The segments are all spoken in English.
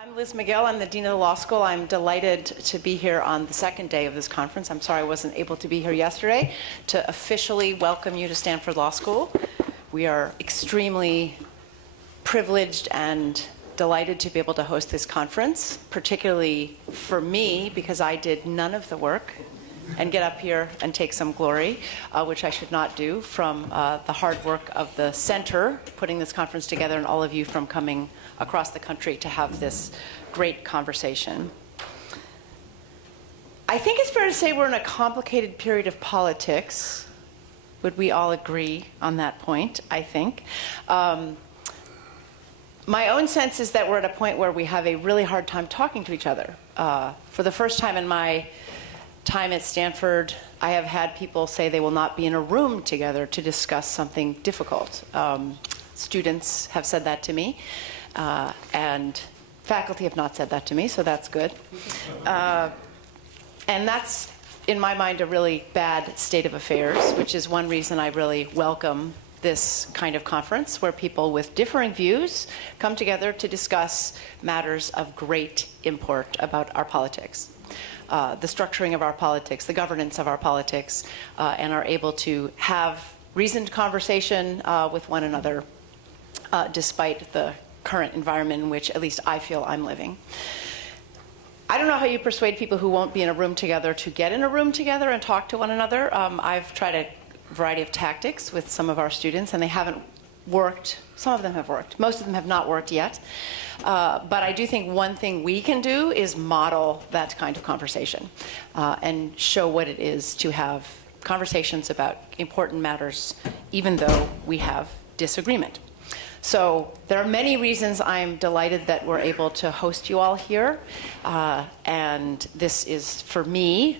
I'm Liz Miguel. I'm the Dean of the Law School. I'm delighted to be here on the second day of this conference. I'm sorry I wasn't able to be here yesterday to officially welcome you to Stanford Law School. We are extremely privileged and delighted to be able to host this conference, particularly for me, because I did none of the work and get up here and take some glory, which I should not do, from the hard work of the center putting this conference together and all of you from coming across the country to have this great conversation. I think it's fair to say we're in a complicated period of politics. Would we all agree on that point, I think? My own sense is that we're at a point where we have a really hard time talking to each other. For the first time in my time at Stanford, I have had people say they will not be in a room together to discuss something difficult. Students have said that to me, and faculty have not said that to me, so that's good. And that's, in my mind, a really bad state of affairs, which is one reason I really welcome this kind of conference, where people with differing views come together to discuss matters of great import about our politics. The structuring of our politics, the governance of our politics, and are able to have reasoned conversation with one another despite the current environment in which at least I feel I'm living. I don't know how you persuade people who won't be in a room together to get in a room together and talk to one another. I've tried a variety of tactics with some of our students, and they haven't worked. Some of them have worked. Most of them have not worked yet. But I do think one thing we can do is model that kind of conversation and show what it is to have conversations about important matters, even though we have disagreement. So there are many reasons I'm delighted that we're able to host you all here. And this is, for me,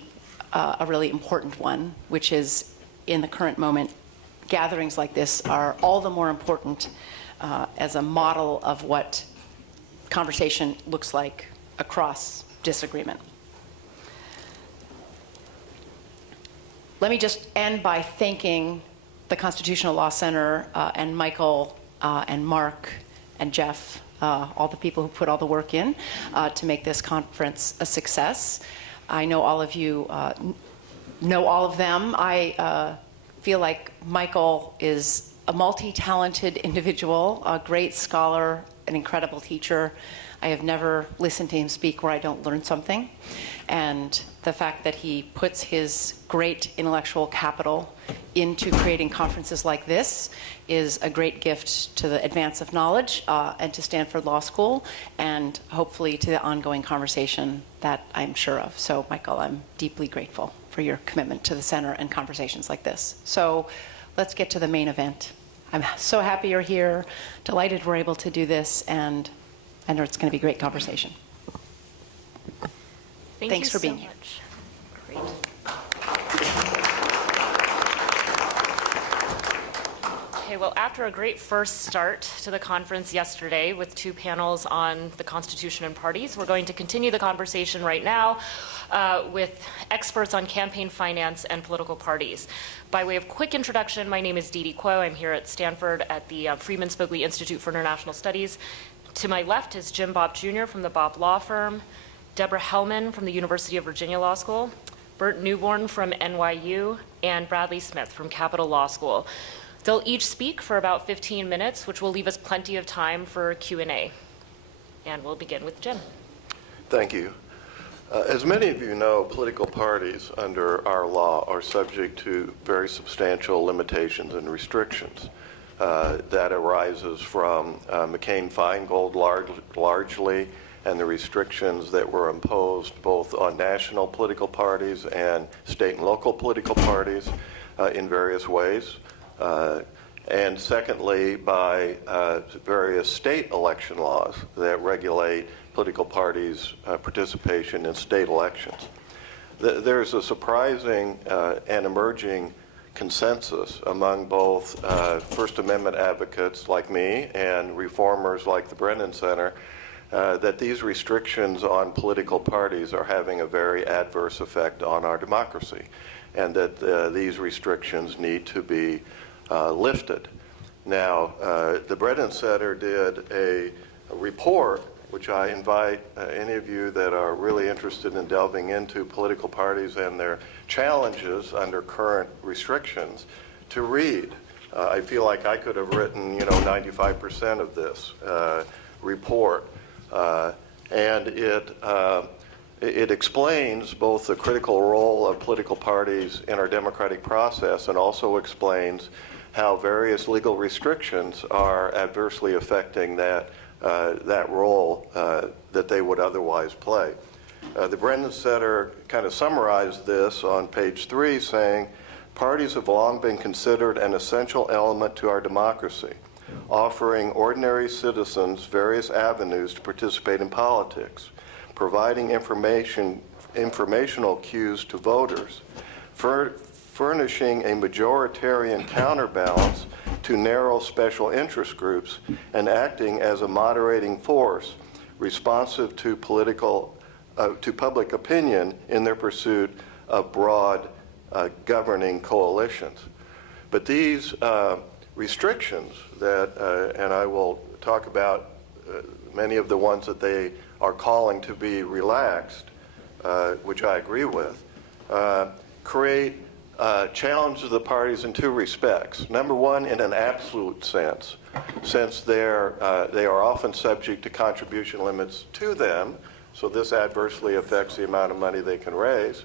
a really important one, which is, in the current moment, gatherings like this are all the more important as a model of what conversation looks like across disagreement. Let me just end by thanking the Constitutional Law Center and Michael and Mark and Jeff, all the people who put all the work in to make this conference a success. I know all of you know all of them. I feel like Michael is a multi-talented individual, a great scholar, an incredible teacher. I have never listened to him speak where I don't learn something. And the fact that he puts his great intellectual capital into creating conferences like this is a great gift to the advance of knowledge and to Stanford Law School, and hopefully to the ongoing conversation that I'm sure of. So, Michael, I'm deeply grateful for your commitment to the center and conversations like this. So let's get to the main event. I'm so happy you're here, delighted we're able to do this, and I know it's going to be a great conversation. Thanks for being here. Great. Okay, well, after a great first start to the conference yesterday with 2 panels on the Constitution and parties, we're going to continue the conversation right now with experts on campaign finance and political parties. By way of quick introduction, my name is Didi. I'm here at Stanford at the Freeman Spogli Institute for International Studies. To my left is Jim Bopp Jr. from the Bopp Law Firm, Deborah Hellman from the University of Virginia Law School, Burt Neuborne from NYU, and Bradley Smith from Capital Law School. They'll each speak for about 15 minutes, which will leave us plenty of time for Q&A. And we'll begin with Jim. Thank you. As many of you know, political parties under our law are subject to very substantial limitations and restrictions. That arises from McCain-Feingold largely, and the restrictions that were imposed both on national political parties and state and local political parties in various ways. And secondly, by various state election laws that regulate political parties' participation in state elections. There's a surprising and emerging consensus among both First Amendment advocates like me and reformers like the Brennan Center that these restrictions on political parties are having a very adverse effect on our democracy, and that these restrictions need to be lifted. Now, the Brennan Center did a report which I invite any of you that are really interested in delving into political parties and their challenges under current restrictions to read. I feel like I could have written, 95% of this report, and it explains both the critical role of political parties in our democratic process and also explains how various legal restrictions are adversely affecting that role that they would otherwise play. The Brennan Center kind of summarized this on page 3, saying, parties have long been considered an essential element to our democracy, offering ordinary citizens various avenues to participate in politics, providing informational cues to voters, furnishing a majoritarian counterbalance to narrow special interest groups, and acting as a moderating force responsive to public opinion in their pursuit of broad governing coalitions. But these restrictions that, and I will talk about many of the ones that they are calling to be relaxed, which I agree with, create challenge to the parties in 2 respects. Number one, in an absolute sense, since they are often subject to contribution limits to them, so this adversely affects the amount of money they can raise,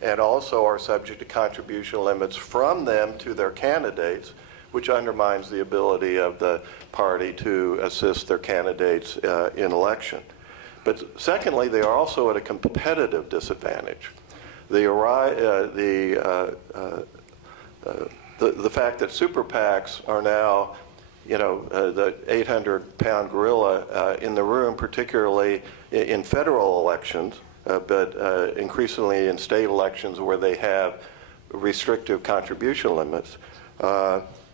and also are subject to contribution limits from them to their candidates, which undermines the ability of the party to assist their candidates in election. But secondly, they are also at a competitive disadvantage. The fact that super PACs are now, the 800-pound gorilla in the room, particularly in federal elections, but increasingly in state elections where they have restrictive contribution limits,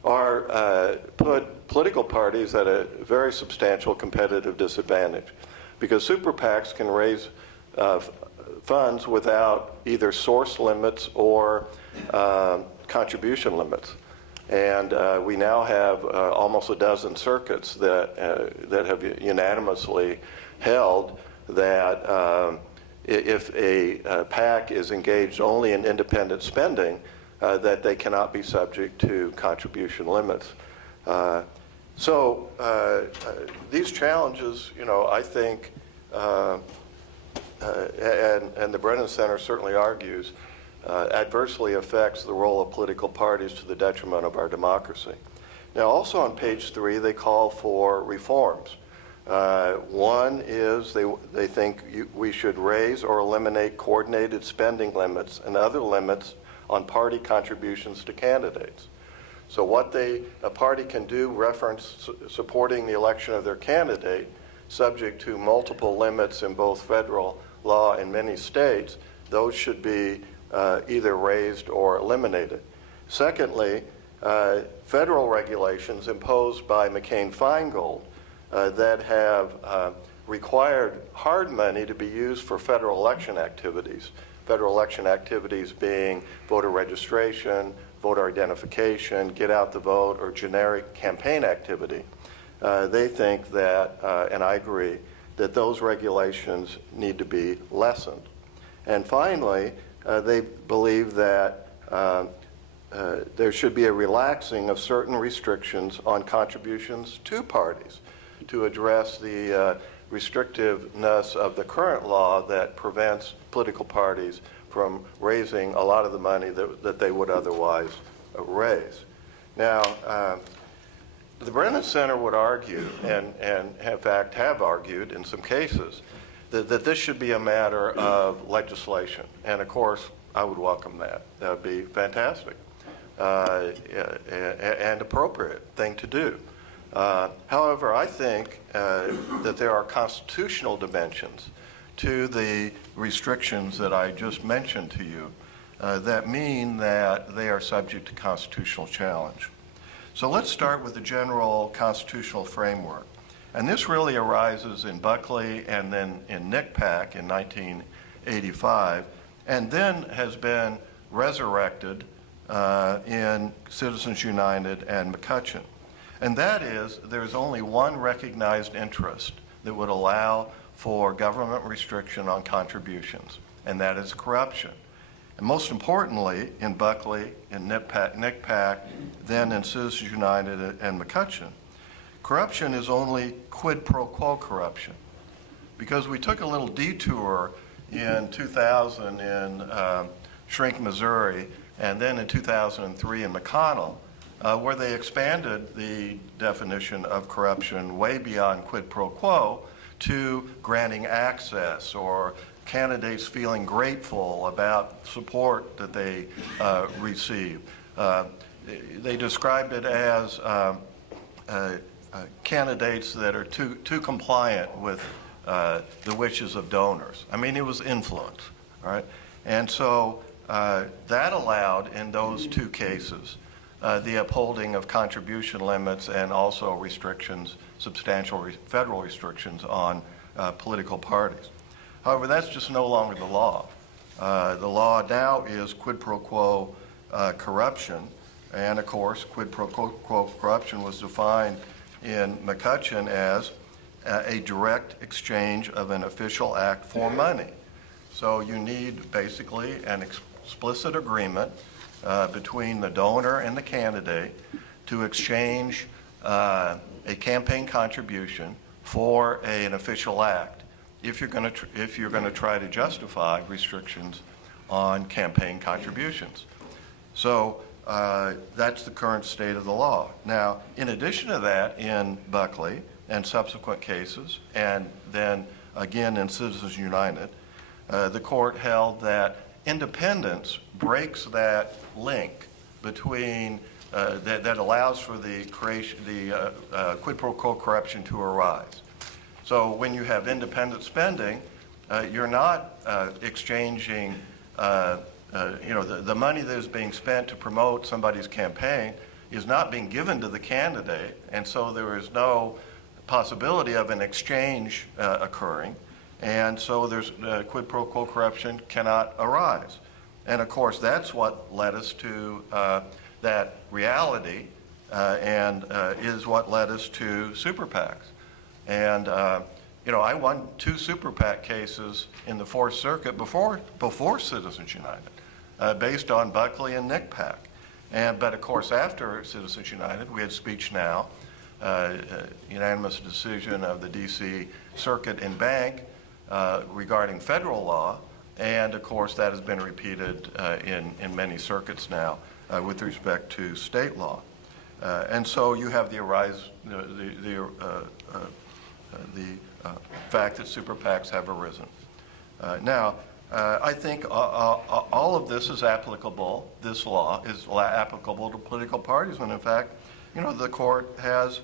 put political parties at a very substantial competitive disadvantage, because super PACs can raise funds without either source limits or contribution limits. And we now have almost a dozen circuits that have unanimously held that if a PAC is engaged only in independent spending, that they cannot be subject to contribution limits. So these challenges, I think, and the Brennan Center certainly argues, adversely affects the role of political parties to the detriment of our democracy. Now, also on page 3, they call for reforms. One is they think we should raise or eliminate coordinated spending limits and other limits on party contributions to candidates. So what a party can do reference supporting the election of their candidate, subject to multiple limits in both federal law in many states, those should be either raised or eliminated. Secondly, federal regulations imposed by McCain-Feingold that have required hard money to be used for federal election activities being voter registration, voter identification, get out the vote, or generic campaign activity. They think that, and I agree, that those regulations need to be lessened. And finally, they believe that there should be a relaxing of certain restrictions on contributions to parties to address the restrictiveness of the current law that prevents political parties from raising a lot of the money that they would otherwise raise. Now, the Brennan Center would argue, and in fact have argued in some cases, that this should be a matter of legislation. And of course, I would welcome that. That would be fantastic and appropriate thing to do. However, I think that there are constitutional dimensions to the restrictions that I just mentioned to you that mean that they are subject to constitutional challenge. So let's start with the general constitutional framework. And this really arises in Buckley and then in NICPAC in 1985, and then has been resurrected in Citizens United and McCutcheon. And that is, there's only one recognized interest that would allow for government restriction on contributions, and that is corruption. And most importantly, in Buckley, in NICPAC, then in Citizens United and McCutcheon, corruption is only quid pro quo corruption. Because we took a little detour in 2000 in Shrink, Missouri, and then in 2003 in McConnell, where they expanded the definition of corruption way beyond quid pro quo to granting access or candidates feeling grateful about support that they receive. They described it as candidates that are too compliant with the wishes of donors. I mean, it was influence, all right? And so that allowed, in those two cases, the upholding of contribution limits and also restrictions, substantial federal restrictions on political parties. However, that's just no longer the law. The law now is quid pro quo corruption, and of course, quid pro quo corruption was defined in McCutcheon as a direct exchange of an official act for money. So you need basically an explicit agreement between the donor and the candidate to exchange a campaign contribution for an official act if you're going to try to justify restrictions on campaign contributions. So that's the current state of the law. Now, in addition to that, in Buckley and subsequent cases, and then again in Citizens United, the court held that independence breaks that link between that allows for the creation, the quid pro quo corruption to arise. So when you have independent spending, you're not exchanging, the money that is being spent to promote somebody's campaign is not being given to the candidate, and so there is no possibility of an exchange occurring, and so there's quid pro quo corruption cannot arise. And of course, that's what led us to that reality, and is what led us to super PACs. And I won 2 super PAC cases in the Fourth Circuit before Citizens United, based on Buckley and NICPAC. But of course, after Citizens United, we had Speech Now, unanimous decision of the D.C. Circuit and Bank regarding federal law, and of course that has been repeated in many circuits now with respect to state law. And so you have the fact that super PACs have arisen. Now, I think all of this is applicable, this law is applicable to political parties, and in fact, the court has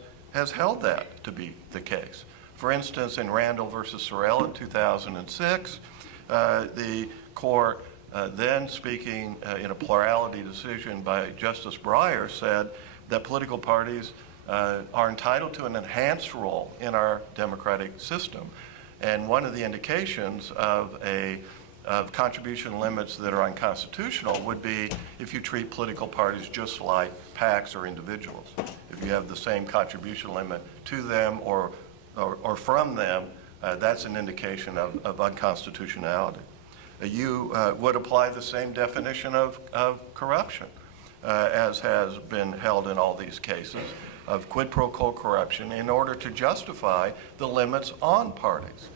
held that to be the case. For instance, in Randall versus Sorrell in 2006, the court, then speaking in a plurality decision by Justice Breyer, said that political parties are entitled to an enhanced role in our democratic system. And one of the indications of contribution limits that are unconstitutional would be if you treat political parties just like PACs or individuals. If you have the same contribution limit to them or from them, that's an indication of unconstitutionality. You would apply the same definition of corruption as has been held in all these cases of quid pro quo corruption in order to justify the limits on parties.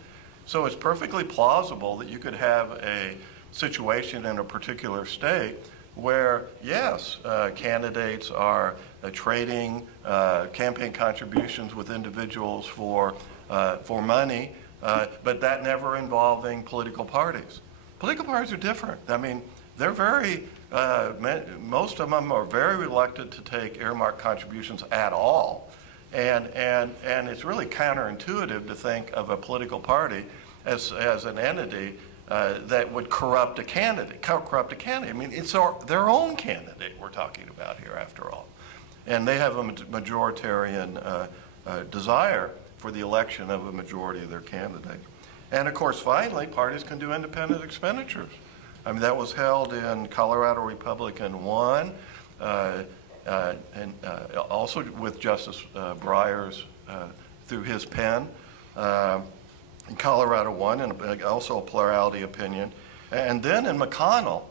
So it's perfectly plausible that you could have a situation in a particular state where, yes, candidates are trading campaign contributions with individuals for money, but that never involving political parties. Political parties are different. I mean, they're very, most of them are very reluctant to take earmark contributions at all. And it's really counterintuitive to think of a political party as an entity that would corrupt a candidate. I mean, it's their own candidate we're talking about here, after all. And they have a majoritarian desire for the election of a majority of their candidate. And of course, finally, parties can do independent expenditures. I mean, that was held in Colorado Republican 1, and also with Justice Breyer's, through his pen, In Colorado won, and also a plurality opinion. And then in McConnell,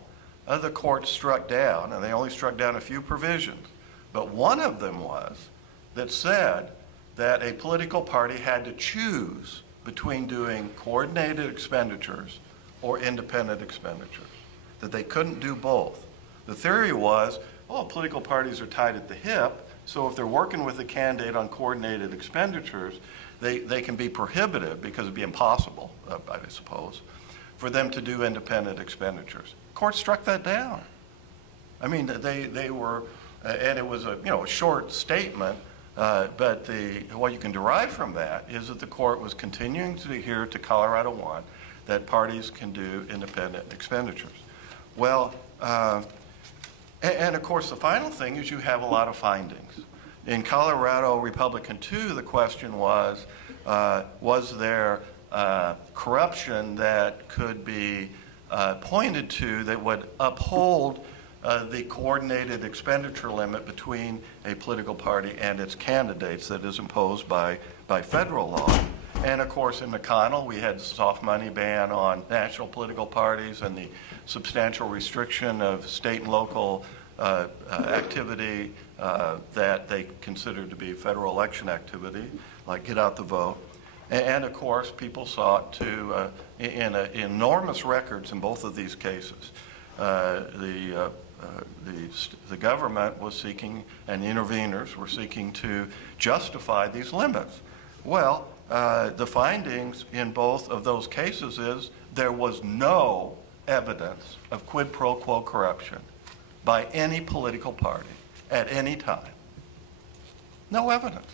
the court struck down, and they only struck down a few provisions. But one of them was that said that a political party had to choose between doing coordinated expenditures or independent expenditures, that they couldn't do both. The theory was, political parties are tied at the hip, so if they're working with a candidate on coordinated expenditures, they can be prohibited, because it'd be impossible, I suppose, for them to do independent expenditures. Court struck that down. I mean, they were, and it was a short statement, but what you can derive from that is that the court was continuing to adhere to Colorado 1, that parties can do independent expenditures. Well, and of course the final thing is you have a lot of findings. In Colorado Republican 2, the question was there corruption that could be pointed to that would uphold the coordinated expenditure limit between a political party and its candidates that is imposed by federal law. And of course in McConnell we had the soft money ban on national political parties and the substantial restriction of state and local activity that they considered to be federal election activity, like get out the vote. And of course, people sought to, in enormous records in both of these cases, the government was seeking, and interveners were seeking to justify these limits. Well, the findings in both of those cases is there was no evidence of quid pro quo corruption by any political party at any time. No evidence.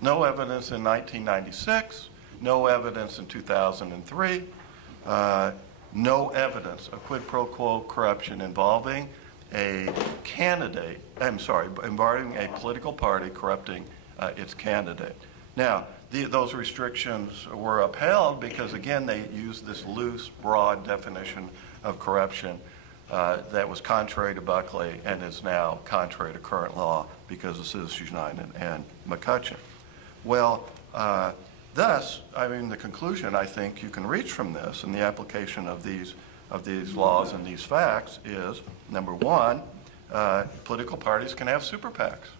No evidence in 1996, no evidence in 2003, no evidence of quid pro quo corruption involving a candidate, involving a political party corrupting its candidate. Now, those restrictions were upheld because, again, they used this loose, broad definition of corruption that was contrary to Buckley and is now contrary to current law because of Citizens United and McCutcheon. Well, thus, the conclusion I think you can reach from this and the application of these laws and these facts is, number one, political parties can have super PACs.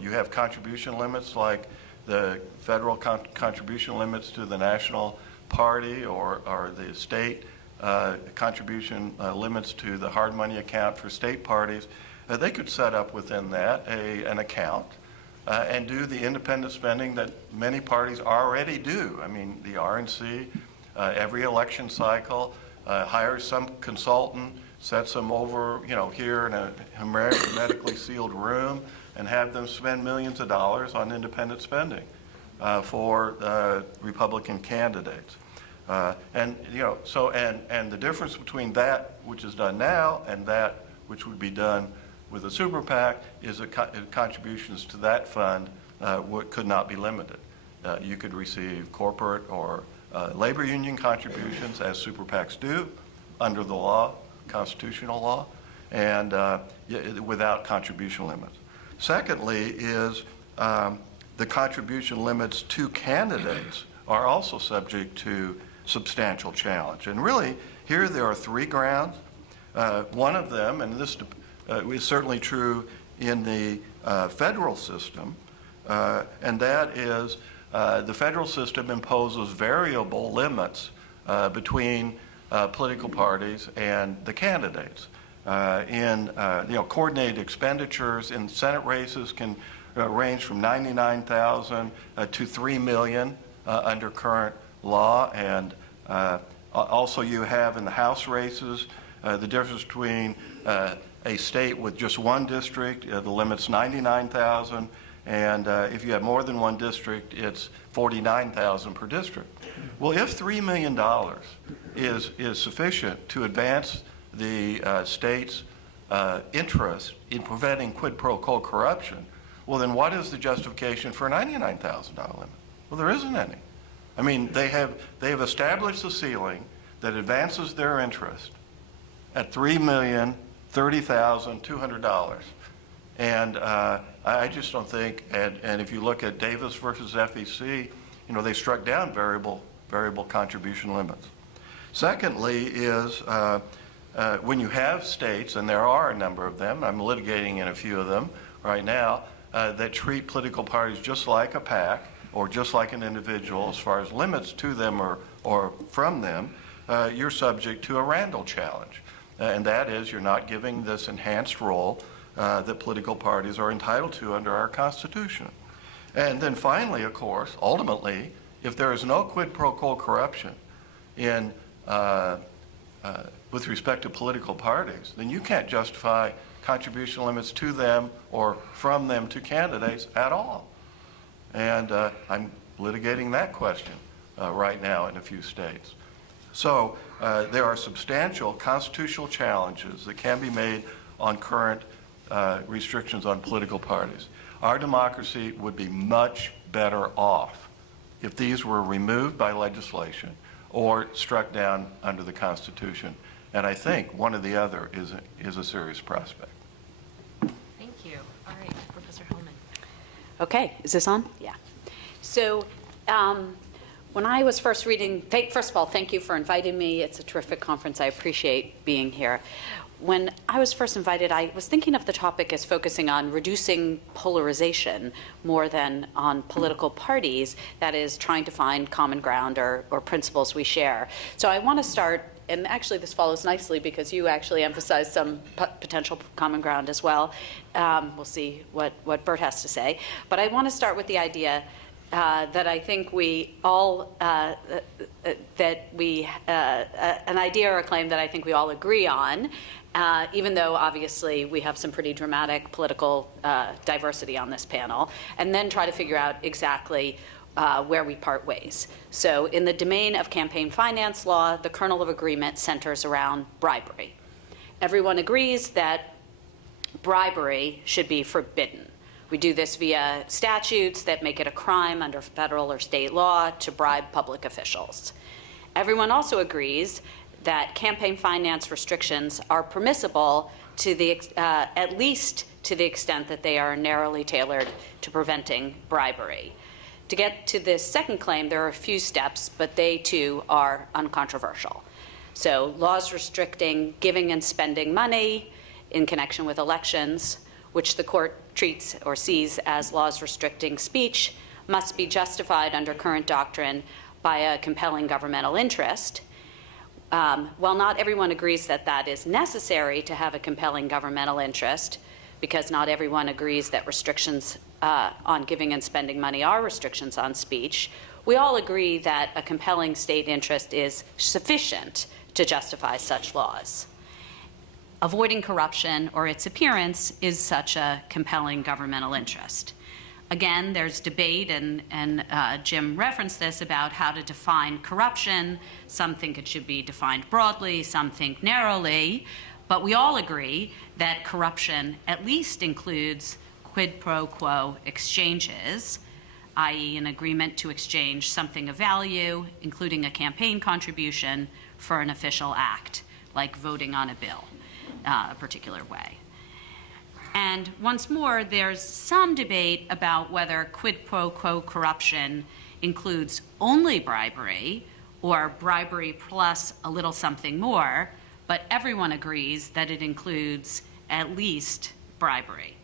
You have contribution limits like the federal contribution limits to the national party or the state contribution limits to the hard money account for state parties. They could set up within that an account and do the independent spending that many parties already do. I mean, the RNC, every election cycle, hires some consultant, sets them over, here in a hermetically sealed room, and have them spend millions of dollars on independent spending for Republican candidates. And the difference between that which is done now and that which would be done with a super PAC is that contributions to that fund could not be limited. You could receive corporate or labor union contributions, as super PACs do, under the law, constitutional law, and without contribution limits. Secondly is the contribution limits to candidates are also subject to substantial challenge. And really, here there are three grounds. One of them, and this is certainly true in the federal system, and that is the federal system imposes variable limits between political parties and the candidates. Coordinated expenditures in Senate races can range from $99,000 to $3 million under current law, and also you have in the House races the difference between a state with just one district, the limit's $99,000, and if you have more than one district, it's $49,000 per district. Well, if $3 million is sufficient to advance the state's interest in preventing quid pro quo corruption, well, then what is the justification for a $99,000 limit? Well, there isn't any. I mean, they have established a ceiling that advances their interest at $3,030,200. And I just don't think, and if you look at Davis versus FEC, they struck down variable contribution limits. Secondly is when you have states, and there are a number of them, I'm litigating in a few of them right now, that treat political parties just like a PAC or just like an individual as far as limits to them or from them, you're subject to a Randall challenge. And that is you're not giving this enhanced role that political parties are entitled to under our Constitution. And then finally, of course, ultimately, if there is no quid pro quo corruption in with respect to political parties, then you can't justify contribution limits to them or from them to candidates at all. And I'm litigating that question right now in a few states. So there are substantial constitutional challenges that can be made on current restrictions on political parties. Our democracy would be much better off if these were removed by legislation or struck down under the Constitution. And I think one or the other is a serious prospect. Thank you. All right, Professor Hellman. Okay, is this on? Yeah. So when I was first reading, first of all, thank you for inviting me. It's a terrific conference. I appreciate being here. When I was first invited, I was thinking of the topic as focusing on reducing polarization more than on political parties, that is, trying to find common ground or principles we share. So I want to start, and actually this follows nicely because you actually emphasized some potential common ground as well. We'll see what Burt has to say. But I want to start with the idea that I think we all, an idea or a claim that I think we all agree on, even though obviously we have some pretty dramatic political diversity on this panel, and then try to figure out exactly where we part ways. So in the domain of campaign finance law, the kernel of agreement centers around bribery. Everyone agrees that bribery should be forbidden. We do this via statutes that make it a crime under federal or state law to bribe public officials. Everyone also agrees that campaign finance restrictions are permissible to the at least to the extent that they are narrowly tailored to preventing bribery. To get to this second claim, there are a few steps, but they too are uncontroversial. So laws restricting giving and spending money in connection with elections, which the court treats or sees as laws restricting speech, must be justified under current doctrine by a compelling governmental interest. While not everyone agrees that that is necessary to have a compelling governmental interest, because not everyone agrees that restrictions on giving and spending money are restrictions on speech, we all agree that a compelling state interest is sufficient to justify such laws. Avoiding corruption or its appearance is such a compelling governmental interest. Again, there's debate, and Jim referenced this, about how to define corruption. Some think it should be defined broadly, some think narrowly, but we all agree that corruption at least includes quid pro quo exchanges, i.e. an agreement to exchange something of value, including a campaign contribution, for an official act, like voting on a bill a particular way. And once more, there's some debate about whether quid pro quo corruption includes only bribery or bribery plus a little something more, but everyone agrees that it includes at least bribery.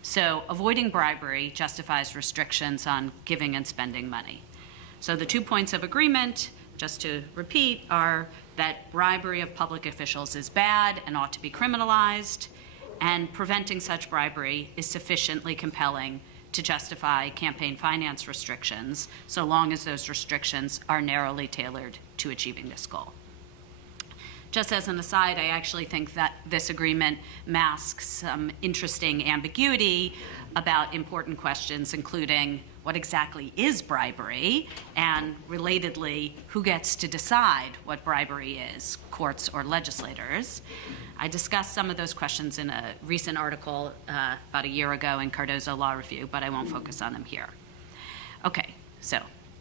So avoiding bribery justifies restrictions on giving and spending money. So the 2 points of agreement, just to repeat, are that bribery of public officials is bad and ought to be criminalized, and preventing such bribery is sufficiently compelling to justify campaign finance restrictions, so long as those restrictions are narrowly tailored to achieving this goal. Just as an aside, I actually think that this agreement masks some interesting ambiguity about important questions, including what exactly is bribery, and relatedly, who gets to decide what bribery is, courts or legislators. I discussed some of those questions in a recent article about a year ago in Cardozo Law Review, but I won't focus on them here. Okay, so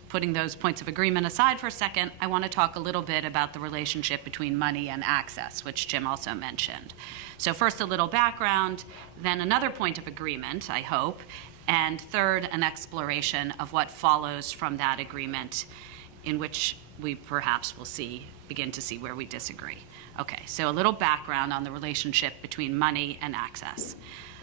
putting those points of agreement aside for a second, I want to talk a little bit about the relationship between money and access, which Jim also mentioned. So first, a little background, then another point of agreement, I hope, and third, an exploration of what follows from that agreement, in which we perhaps will begin to see where we disagree. Okay, so a little background on the relationship between money and access.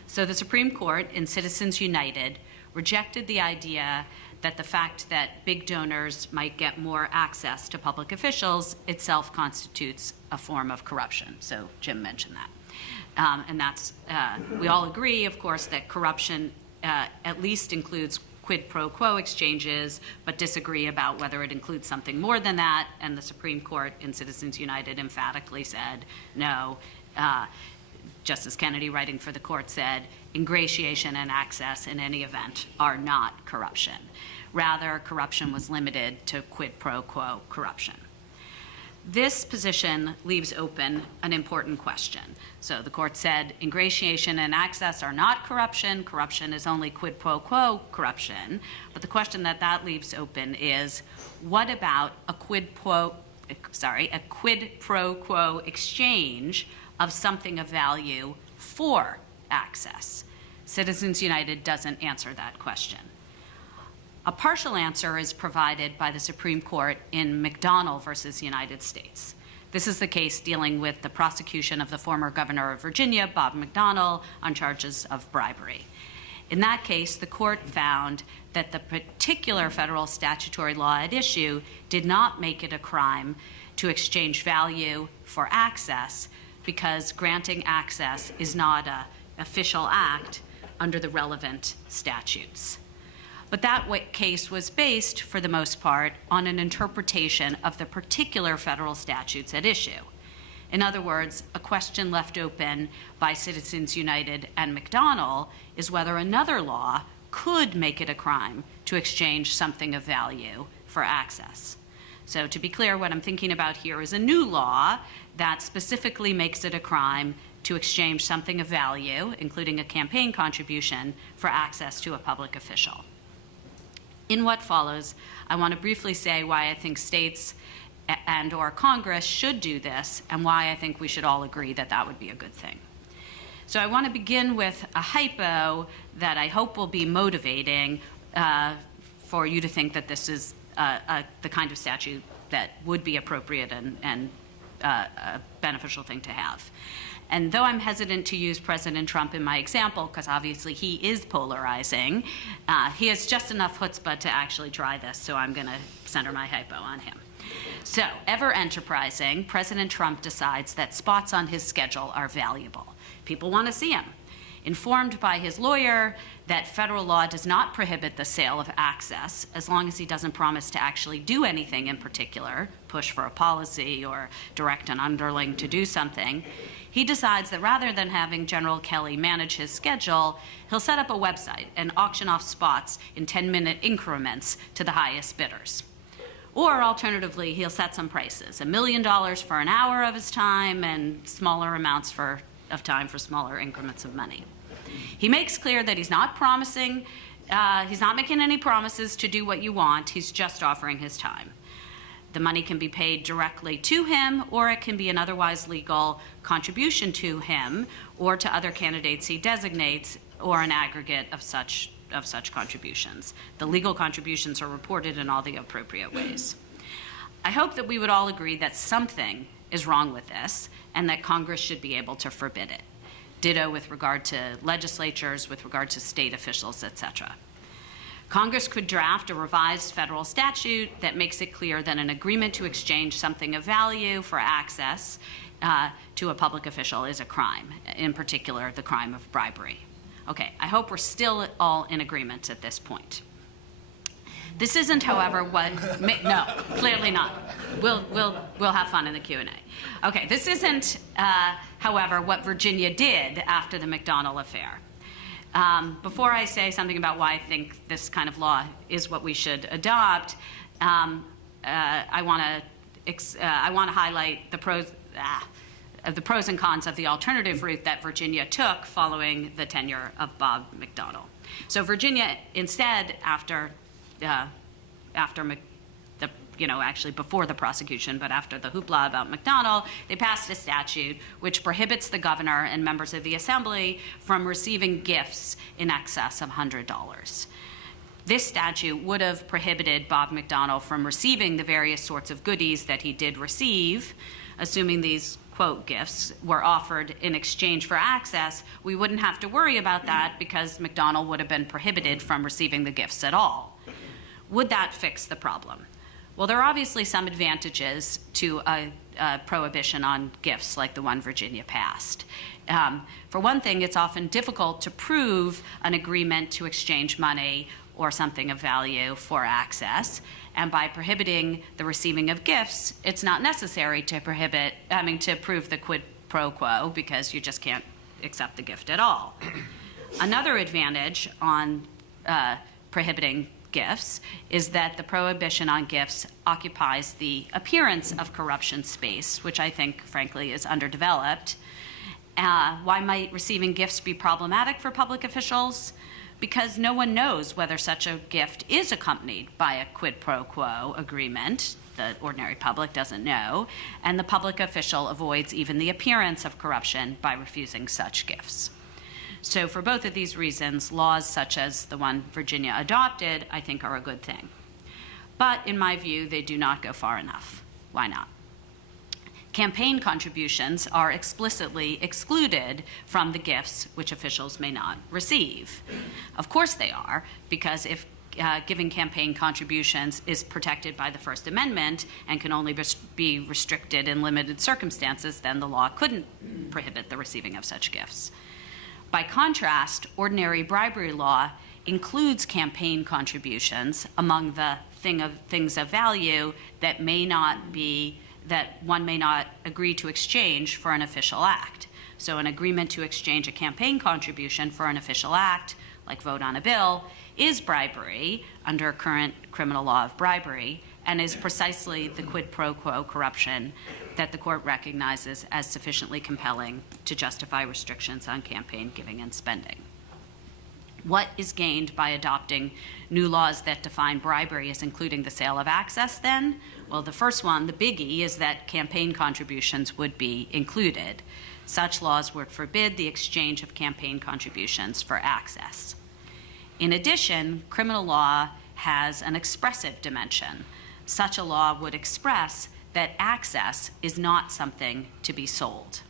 So the Supreme Court in Citizens United rejected the idea that the fact that big donors might get more access to public officials itself constitutes a form of corruption. So Jim mentioned that. And that's, we all agree, of course, that corruption at least includes quid pro quo exchanges, but disagree about whether it includes something more than that. And the Supreme Court in Citizens United emphatically said, no. Justice Kennedy, writing for the court, said, ingratiation and access in any event are not corruption. Rather, corruption was limited to quid pro quo corruption. This position leaves open an important question. So the court said ingratiation and access are not corruption. Corruption is only quid pro quo corruption. But the question that leaves open is, what about a quid pro quo exchange of something of value for access? Citizens United doesn't answer that question. A partial answer is provided by the Supreme Court in McDonald versus United States. This is the case dealing with the prosecution of the former governor of Virginia, Bopp McDonnell, on charges of bribery. In that case, the court found that the particular federal statutory law at issue did not make it a crime to exchange value for access, because granting access is not an official act under the relevant statutes. But that case was based, for the most part, on an interpretation of the particular federal statutes at issue. In other words, a question left open by Citizens United and McDonnell is whether another law could make it a crime to exchange something of value for access. So to be clear, what I'm thinking about here is a new law that specifically makes it a crime to exchange something of value, including a campaign contribution, for access to a public official. In what follows, I want to briefly say why I think states and/or Congress should do this, and why I think we should all agree that that would be a good thing. So I want to begin with a hypo that I hope will be motivating for you to think that this is the kind of statute that would be appropriate and a beneficial thing to have. And though I'm hesitant to use President Trump in my example, because obviously he is polarizing, he has just enough chutzpah to actually try this, so I'm going to center my hypo on him. So, ever enterprising, President Trump decides that spots on his schedule are valuable. People want to see him. Informed by his lawyer that federal law does not prohibit the sale of access, as long as he doesn't promise to actually do anything in particular, push for a policy or direct an underling to do something, he decides that rather than having General Kelly manage his schedule, he'll set up a website and auction off spots in 10-minute increments to the highest bidders. Or alternatively, he'll set some prices, $1 million for an hour of his time and smaller amounts of time for smaller increments of money. He makes clear that he's not promising, he's not making any promises to do what you want, he's just offering his time. The money can be paid directly to him, or it can be an otherwise legal contribution to him or to other candidates he designates, or an aggregate of such contributions. The legal contributions are reported in all the appropriate ways. I hope that we would all agree that something is wrong with this and that Congress should be able to forbid it. Ditto with regard to legislatures, with regard to state officials, etc. Congress could draft a revised federal statute that makes it clear that an agreement to exchange something of value for access to a public official is a crime, in particular, the crime of bribery. Okay, I hope we're still all in agreement at this point. This isn't, however, no, clearly not. We'll have fun in the Q&A. Okay, this isn't, however, what Virginia did after the McDonald affair. Before I say something about why I think this kind of law is what we should adopt, I want to highlight the pros and cons of the alternative route that Virginia took following the tenure of Bob McDonnell. So Virginia, instead, after after actually before the prosecution, but after the hoopla about McDonald, they passed a statute which prohibits the governor and members of the assembly from receiving gifts in excess of $100. This statute would have prohibited Bob McDonald from receiving the various sorts of goodies that he did receive, assuming these, quote, gifts were offered in exchange for access. We wouldn't have to worry about that because McDonald would have been prohibited from receiving the gifts at all. Would that fix the problem? Well, there are obviously some advantages to a prohibition on gifts like the one Virginia passed. For one thing, it's often difficult to prove an agreement to exchange money or something of value for access. And by prohibiting the receiving of gifts, it's not necessary to prove the quid pro quo because you just can't accept the gift at all. Another advantage on prohibiting gifts is that the prohibition on gifts occupies the appearance of corruption space, which I think, frankly, is underdeveloped. Why might receiving gifts be problematic for public officials? Because no one knows whether such a gift is accompanied by a quid pro quo agreement. The ordinary public doesn't know, and the public official avoids even the appearance of corruption by refusing such gifts. So for both of these reasons, laws such as the one Virginia adopted, I think, are a good thing. But in my view, they do not go far enough. Why not? Campaign contributions are explicitly excluded from the gifts which officials may not receive. Of course they are, because if giving campaign contributions is protected by the First Amendment and can only be restricted in limited circumstances, then the law couldn't prohibit the receiving of such gifts. By contrast, ordinary bribery law includes campaign contributions among the things of value that one may not agree to exchange for an official act. So an agreement to exchange a campaign contribution for an official act, like vote on a bill, is bribery under current criminal law of bribery, and is precisely the quid pro quo corruption that the court recognizes as sufficiently compelling to justify restrictions on campaign giving and spending. What is gained by adopting new laws that define bribery as including the sale of access then? Well, the first one, the biggie, is that campaign contributions would be included. Such laws would forbid the exchange of campaign contributions for access. In addition, criminal law has an expressive dimension. Such a law would express that access is not something to be sold.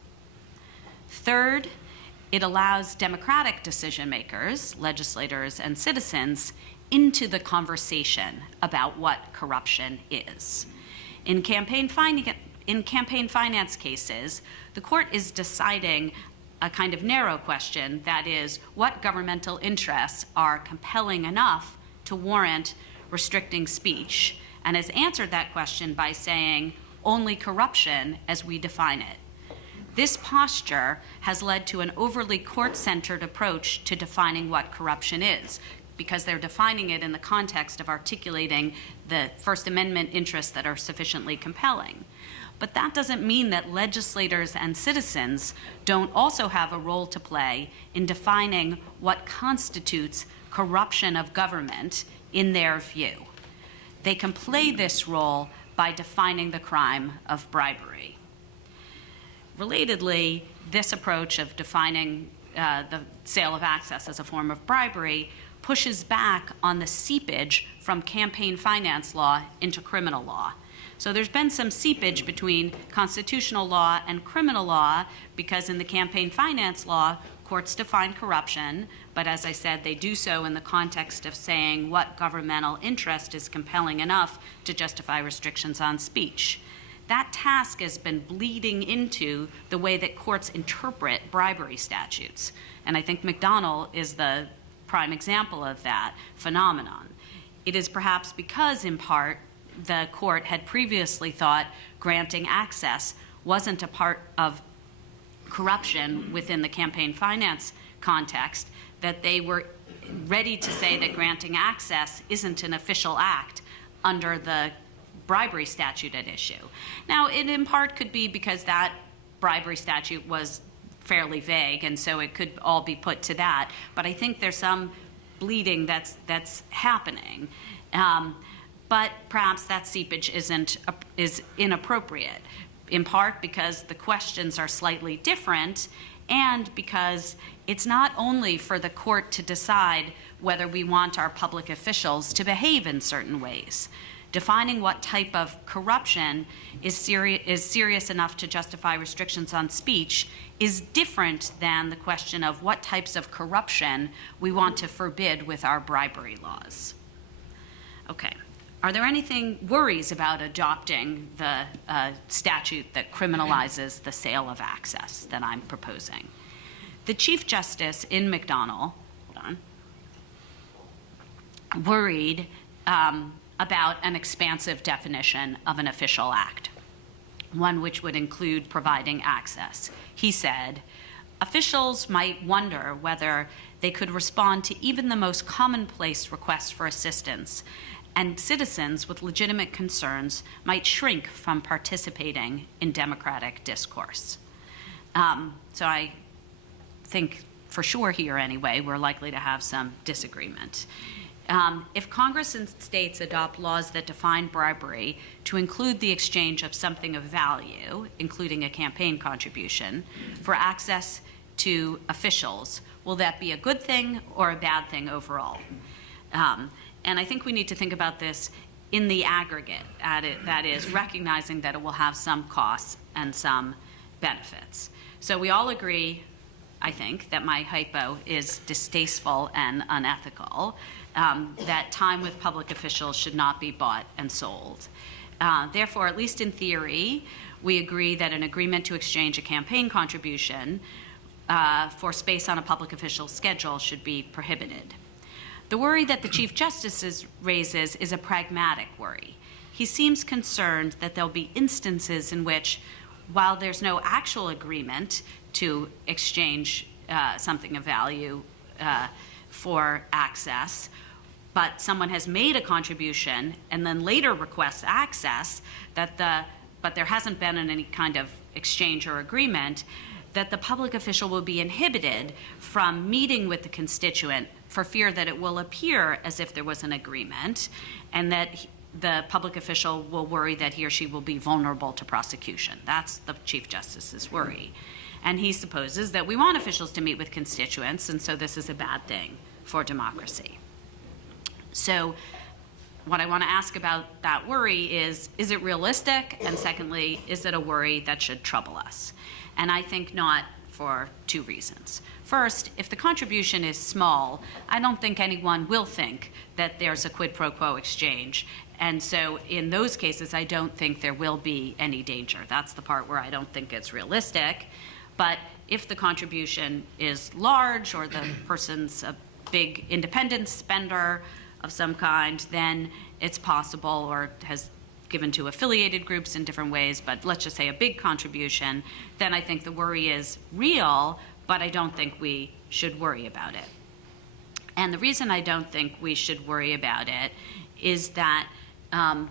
Third, it allows democratic decision makers, legislators, and citizens into the conversation about what corruption is. In campaign finance cases, the court is deciding a kind of narrow question, that is, what governmental interests are compelling enough to warrant restricting speech, and has answered that question by saying only corruption as we define it. This posture has led to an overly court-centered approach to defining what corruption is, because they're defining it in the context of articulating the First Amendment interests that are sufficiently compelling. But that doesn't mean that legislators and citizens don't also have a role to play in defining what constitutes corruption of government in their view. They can play this role by defining the crime of bribery. Relatedly, this approach of defining the sale of access as a form of bribery pushes back on the seepage from campaign finance law into criminal law. So there's been some seepage between constitutional law and criminal law because in the campaign finance law, courts define corruption, but as I said, they do so in the context of saying what governmental interest is compelling enough to justify restrictions on speech. That task has been bleeding into the way that courts interpret bribery statutes. And I think McDonald is the prime example of that phenomenon. It is perhaps because, in part, the court had previously thought granting access wasn't a part of corruption within the campaign finance context, that they were ready to say that granting access isn't an official act under the bribery statute at issue. Now, it in part could be because that bribery statute was fairly vague, and so it could all be put to that. But I think there's some bleeding that's happening. but perhaps that seepage is inappropriate, in part because the questions are slightly different and because it's not only for the court to decide whether we want our public officials to behave in certain ways. Defining what type of corruption is serious enough to justify restrictions on speech is different than the question of what types of corruption we want to forbid with our bribery laws. Okay. Are there worries about adopting the statute that criminalizes the sale of access that I'm proposing? The Chief Justice in McDonald, worried about an expansive definition of an official act, one which would include providing access. He said, officials might wonder whether they could respond to even the most commonplace requests for assistance, and citizens with legitimate concerns might shrink from participating in democratic discourse. So I think for sure here anyway, we're likely to have some disagreement. If Congress and states adopt laws that define bribery to include the exchange of something of value, including a campaign contribution, for access to officials, will that be a good thing or a bad thing overall? And I think we need to think about this in the aggregate, that is, recognizing that it will have some costs and some benefits. So we all agree, I think, that my hypo is distasteful and unethical, that time with public officials should not be bought and sold. Therefore, at least in theory, we agree that an agreement to exchange a campaign contribution for space on a public official's schedule should be prohibited. The worry that the Chief Justice raises is a pragmatic worry. He seems concerned that there'll be instances in which, while there's no actual agreement to exchange something of value for access, but someone has made a contribution and then later requests access, but there hasn't been any kind of exchange or agreement, that the public official will be inhibited from meeting with the constituent for fear that it will appear as if there was an agreement, and that the public official will worry that he or she will be vulnerable to prosecution. That's the Chief Justice's worry. And he supposes that we want officials to meet with constituents, and so this is a bad thing for democracy. So what I want to ask about that worry is it realistic? And secondly, is it a worry that should trouble us? And I think not, for two reasons. First, if the contribution is small, I don't think anyone will think that there's a quid pro quo exchange. And so in those cases, I don't think there will be any danger. That's the part where I don't think it's realistic. But if the contribution is large or the person's a big independent spender of some kind, then it's possible, or has given to affiliated groups in different ways, but let's just say a big contribution, then I think the worry is real, but I don't think we should worry about it. And the reason I don't think we should worry about it is that I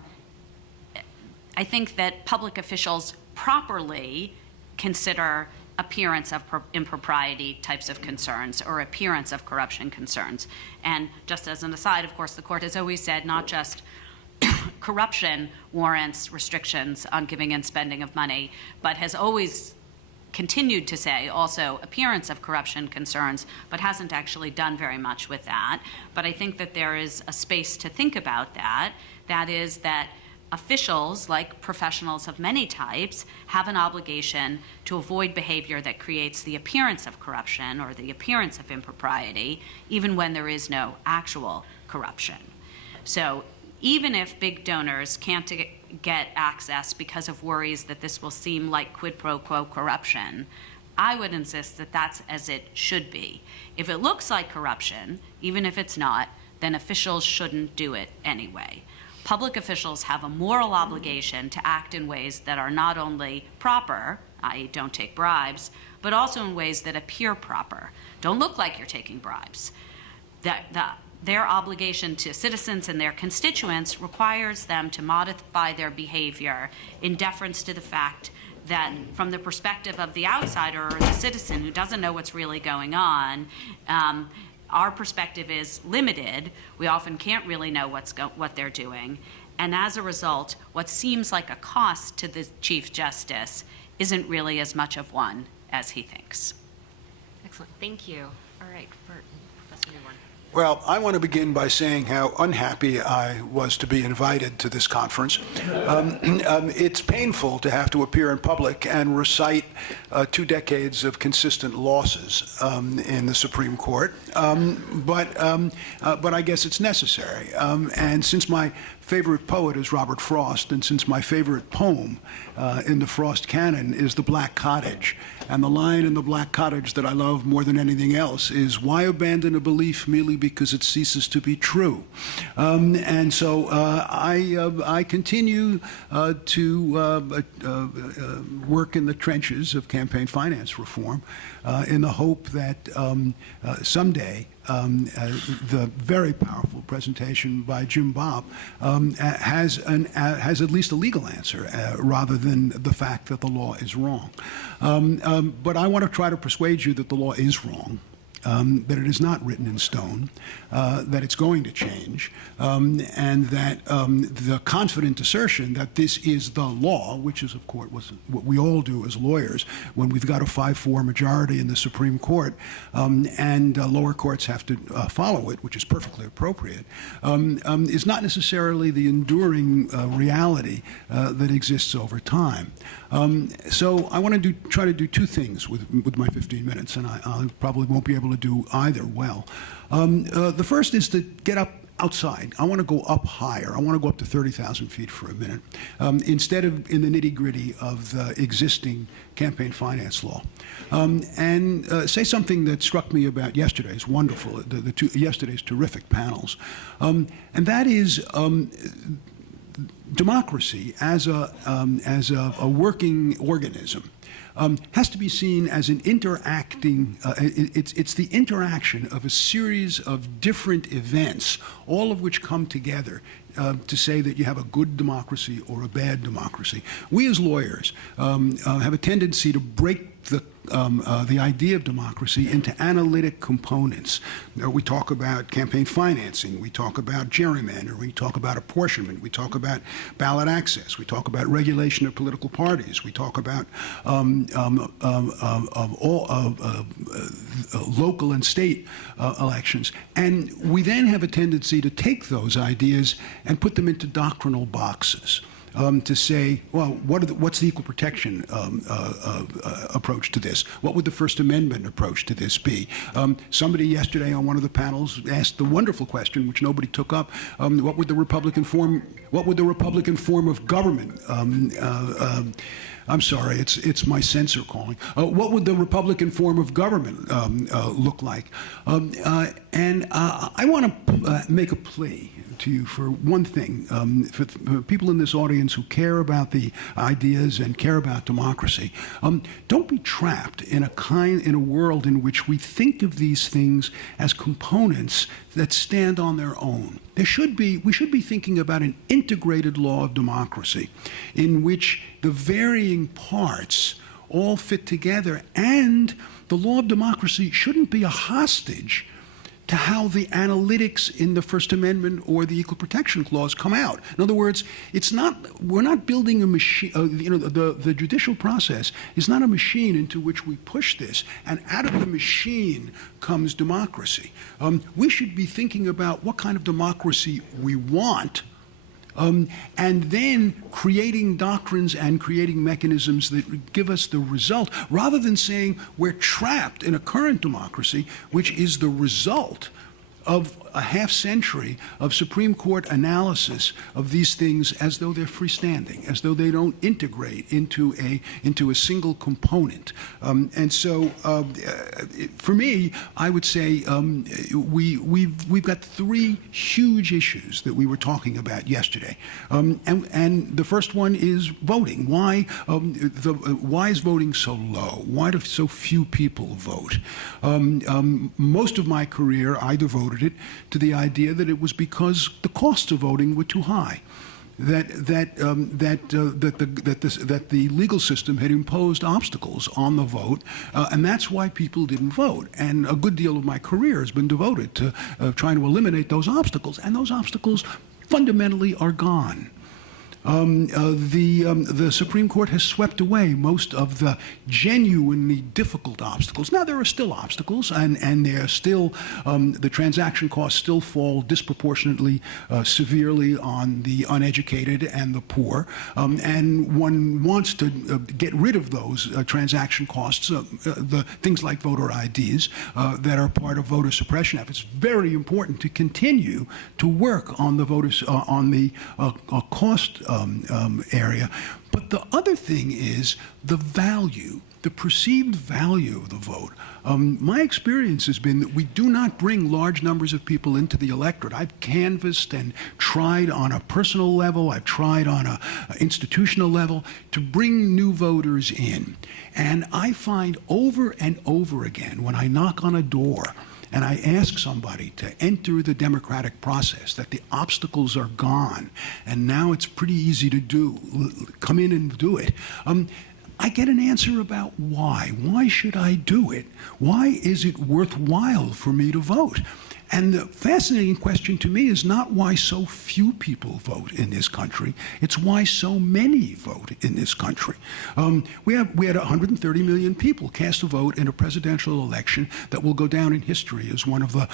think that public officials properly consider appearance of impropriety types of concerns or appearance of corruption concerns. And just as an aside, of course, the court has always said not just corruption warrants restrictions on giving and spending of money, but has always continued to say also appearance of corruption concerns, but hasn't actually done very much with that. But I think that there is a space to think about that. That is that officials, like professionals of many types, have an obligation to avoid behavior that creates the appearance of corruption or the appearance of impropriety, even when there is no actual corruption. So even if big donors can't get access because of worries that this will seem like quid pro quo corruption, I would insist that that's as it should be. If it looks like corruption, even if it's not, then officials shouldn't do it anyway. Public officials have a moral obligation to act in ways that are not only proper, i.e. don't take bribes, but also in ways that appear proper. Don't look like you're taking bribes. Their obligation to citizens and their constituents requires them to modify their behavior in deference to the fact that from the perspective of the outsider or the citizen who doesn't know what's really going on, our perspective is limited. We often can't really know what they're doing. And as a result, what seems like a cost to the Chief Justice isn't really as much of one as he thinks. Excellent, thank you. All right, Burt, Professor Neuborne. Well, I want to begin by saying how unhappy I was to be invited to this conference. It's painful to have to appear in public and recite 2 decades of consistent losses in the Supreme Court, but I guess it's necessary. And since my favorite poet is Robert Frost, and since my favorite poem in the Frost canon is The Black Cottage, and the line in The Black Cottage that I love more than anything else is, "Why abandon a belief merely because it ceases to be true?" And so I continue to work in the trenches of campaign finance reform in the hope that someday the very powerful presentation by Jim Bopp has at least a legal answer rather than the fact that the law is wrong. But I want to try to persuade you that the law is wrong. That it is not written in stone, that it's going to change, and that the confident assertion that this is the law, which is, of course, what we all do as lawyers when we've got a 5-4 majority in the Supreme Court, and lower courts have to follow it, which is perfectly appropriate, is not necessarily the enduring reality that exists over time. So I want to try to do 2 things with my 15 minutes, and I probably won't be able to do either well. The first is to get up outside. I want to go up higher. I want to go up to 30,000 feet for a minute, instead of in the nitty-gritty of the existing campaign finance law, and say something that struck me about yesterday's wonderful, yesterday's terrific panels, and that is democracy as a working organism. Has to be seen as an interacting, it's the interaction of a series of different events, all of which come together to say that you have a good democracy or a bad democracy. We as lawyers have a tendency to break the idea of democracy into analytic components. We talk about campaign financing, we talk about gerrymandering, we talk about apportionment, we talk about ballot access, we talk about regulation of political parties, we talk about local and state elections. And we then have a tendency to take those ideas and put them into doctrinal boxes. To say, well, what's the equal protection approach to this? What would the First Amendment approach to this be? Somebody yesterday on one of the panels asked the wonderful question, which nobody took up: what would the Republican form of government? I'm sorry, it's my censor calling. What would the Republican form of government look like? And I want to make a plea to you for one thing, for people in this audience who care about the ideas and care about democracy. Don't be trapped in a world in which we think of these things as components that stand on their own. We should be thinking about an integrated law of democracy in which the varying parts all fit together, and the law of democracy shouldn't be a hostage to how the analytics in the First Amendment or the Equal Protection Clause come out. In other words, we're not building a machine, the judicial process is not a machine into which we push this, and out of the machine comes democracy. We should be thinking about what kind of democracy we want, and then creating doctrines and creating mechanisms that give us the result, rather than saying we're trapped in a current democracy, which is the result of a half century of Supreme Court analysis of these things as though they're freestanding, as though they don't integrate into a single component. And so, for me, I would say we've got 3 huge issues that we were talking about yesterday, and the first one is voting. Why is voting so low? Why do so few people vote? Most of my career, I devoted it to the idea that it was because the costs of voting were too high, that the legal system had imposed obstacles on the vote, and that's why people didn't vote. And a good deal of my career has been devoted to trying to eliminate those obstacles, and those obstacles fundamentally are gone. The Supreme Court has swept away most of the genuinely difficult obstacles. Now, there are still obstacles, and there are still, the transaction costs still fall disproportionately severely on the uneducated and the poor. And one wants to get rid of those transaction costs, the things like voter IDs that are part of voter suppression efforts. It's very important to continue to work on the voters, on the cost area. But the other thing is the value, the perceived value of the vote. My experience has been that we do not bring large numbers of people into the electorate. I've canvassed and tried on a personal level, I've tried on an institutional level to bring new voters in. And I find over and over again when I knock on a door and I ask somebody to enter the democratic process, that the obstacles are gone, and now it's pretty easy to do. Come in and do it. I get an answer about why. Why should I do it? Why is it worthwhile for me to vote? And the fascinating question to me is not why so few people vote in this country, it's why so many vote in this country. We had 130 million people cast a vote in a presidential election that will go down in history as one of the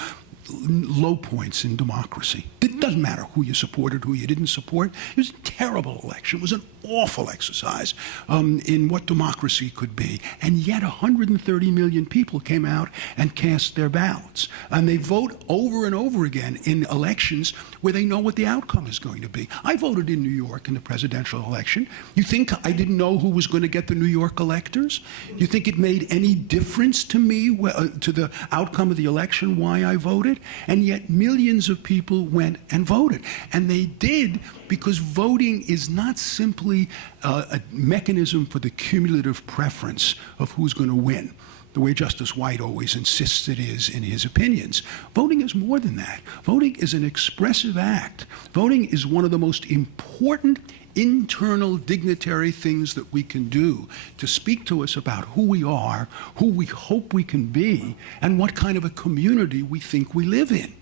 low points in democracy. It doesn't matter who you supported, who you didn't support. It was a terrible election. It was an awful exercise in what democracy could be. And yet 130 million people came out and cast their ballots. And they vote over and over again in elections where they know what the outcome is going to be. I voted in New York in the presidential election. You think I didn't know who was going to get the New York electors? You think it made any difference to me, to the outcome of the election, why I voted? And yet millions of people went and voted. And they did because voting is not simply a mechanism for the cumulative preference of who's going to win, the way Justice White always insists it is in his opinions. Voting is more than that. Voting is an expressive act. Voting is one of the most important internal dignitary things that we can do to speak to us about who we are, who we hope we can be, and what kind of a community we think we live in.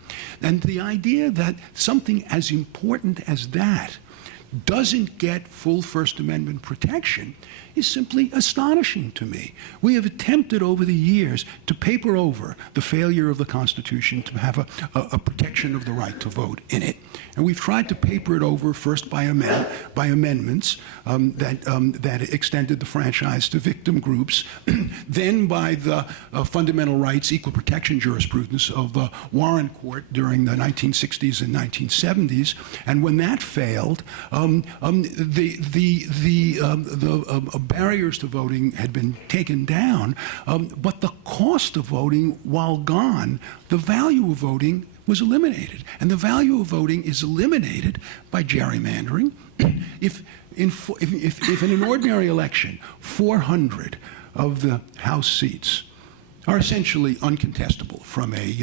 And the idea that something as important as that doesn't get full First Amendment protection is simply astonishing to me. We have attempted over the years to paper over the failure of the Constitution to have a protection of the right to vote in it. And we've tried to paper it over first by amendments that extended the franchise to victim groups, then by the fundamental rights equal protection jurisprudence of the Warren Court during the 1960s and 1970s. And when that failed, the barriers to voting had been taken down, but the cost of voting, while gone, the value of voting was eliminated. And the value of voting is eliminated by gerrymandering. If in an ordinary election, 400 of the House seats are essentially uncontestable from a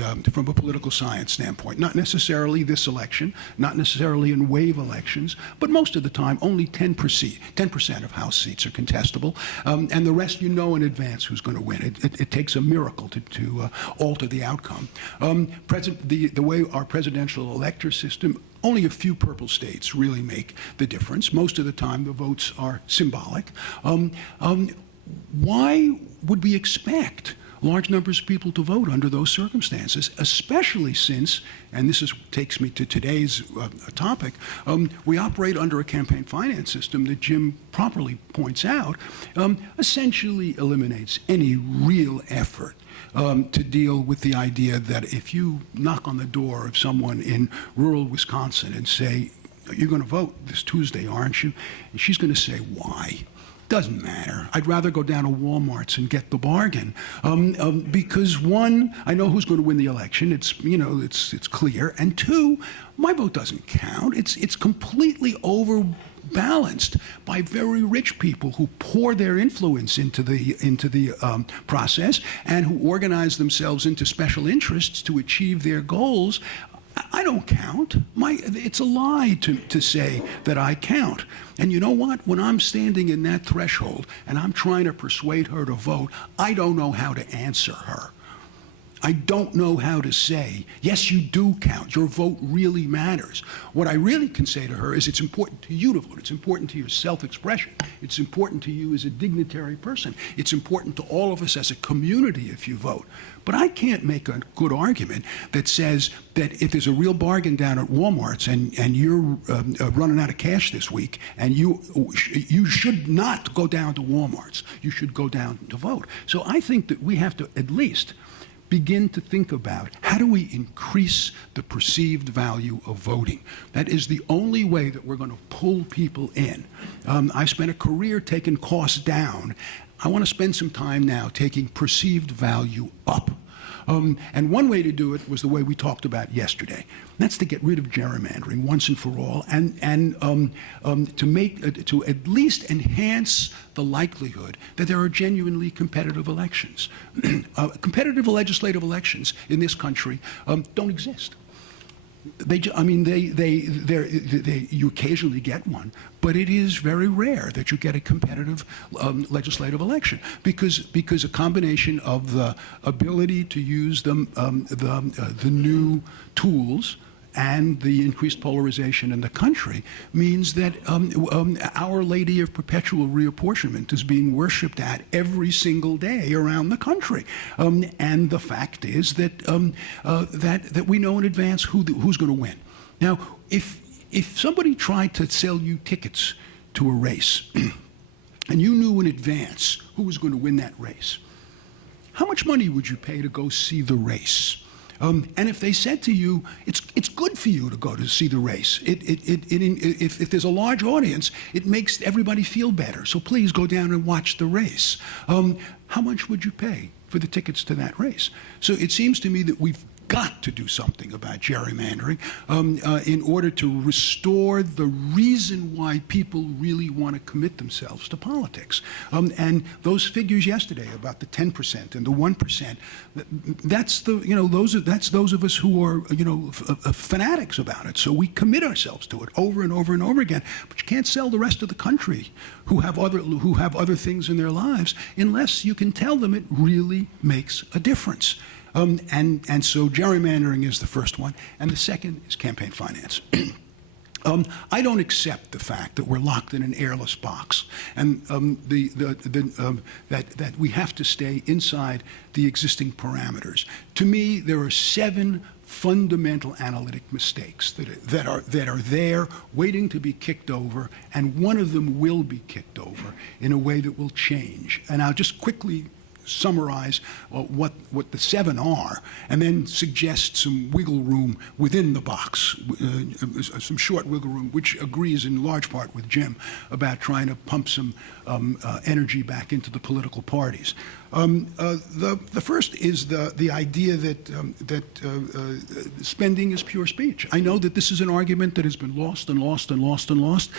political science standpoint. Not necessarily this election, not necessarily in wave elections, but most of the time only 10% of House seats are contestable, and the rest you know in advance who's going to win. It takes a miracle to alter the outcome. The way our presidential elector system, only a few purple states really make the difference. Most of the time the votes are symbolic. Why would we expect large numbers of people to vote under those circumstances, especially since, and this takes me to today's topic, we operate under a campaign finance system that Jim properly points out, essentially eliminates any real effort to deal with the idea that if you knock on the door of someone in rural Wisconsin and say, "You're going to vote this Tuesday, aren't you?" and she's going to say, "Why?" Doesn't matter. I'd rather go down to Walmart's and get the bargain because one, I know who's going to win the election. It's clear, and two, my vote doesn't count. It's completely overbalanced by very rich people who pour their influence into the process and who organize themselves into special interests to achieve their goals. I don't count. It's a lie to say that I count. And you know what? When I'm standing in that threshold and I'm trying to persuade her to vote, I don't know how to answer her. I don't know how to say, yes, you do count. Your vote really matters. What I really can say to her is it's important to you to vote. It's important to your self-expression. It's important to you as a dignitary person. It's important to all of us as a community if you vote. But I can't make a good argument that says that if there's a real bargain down at Walmart's and you're running out of cash this week and you should not go down to Walmart's, you should go down to vote. So I think that we have to at least begin to think about how do we increase the perceived value of voting. That is the only way that we're going to pull people in. I've spent a career taking costs down. I want to spend some time now taking perceived value up. And one way to do it was the way we talked about yesterday. That's to get rid of gerrymandering once and for all, and to at least enhance the likelihood that there are genuinely competitive elections. Competitive legislative elections in this country don't exist. You occasionally get one, but it is very rare that you get a competitive legislative election because a combination of the ability to use the new tools and the increased polarization in the country means that Our Lady of Perpetual Reapportionment is being worshipped at every single day around the country. And the fact is that that we know in advance who's going to win. Now, if somebody tried to sell you tickets to a race and you knew in advance who was going to win that race, how much money would you pay to go see the race? And if they said to you, it's good for you to go to see the race. If there's a large audience, it makes everybody feel better. So please go down and watch the race. How much would you pay for the tickets to that race? So it seems to me that we've got to do something about gerrymandering in order to restore the reason why people really want to commit themselves to politics. And those figures yesterday about the 10% and the 1%, that's those of us who are fanatics about it. So we commit ourselves to it over and over and over again. But you can't sell the rest of the country who have other things in their lives unless you can tell them it really makes a difference. And so gerrymandering is the first one, and the second is campaign finance. I don't accept the fact that we're locked in an airless box and that we have to stay inside the existing parameters. To me, there are 7 fundamental analytic mistakes that are there waiting to be kicked over, and one of them will be kicked over in a way that will change. And I'll just quickly summarize what the 7 are, and then suggest some wiggle room within the box, some short wiggle room, which agrees in large part with Jim about trying to pump some energy back into the political parties. The first is the idea that spending is pure speech. I know that this is an argument that has been lost and lost and lost and lost.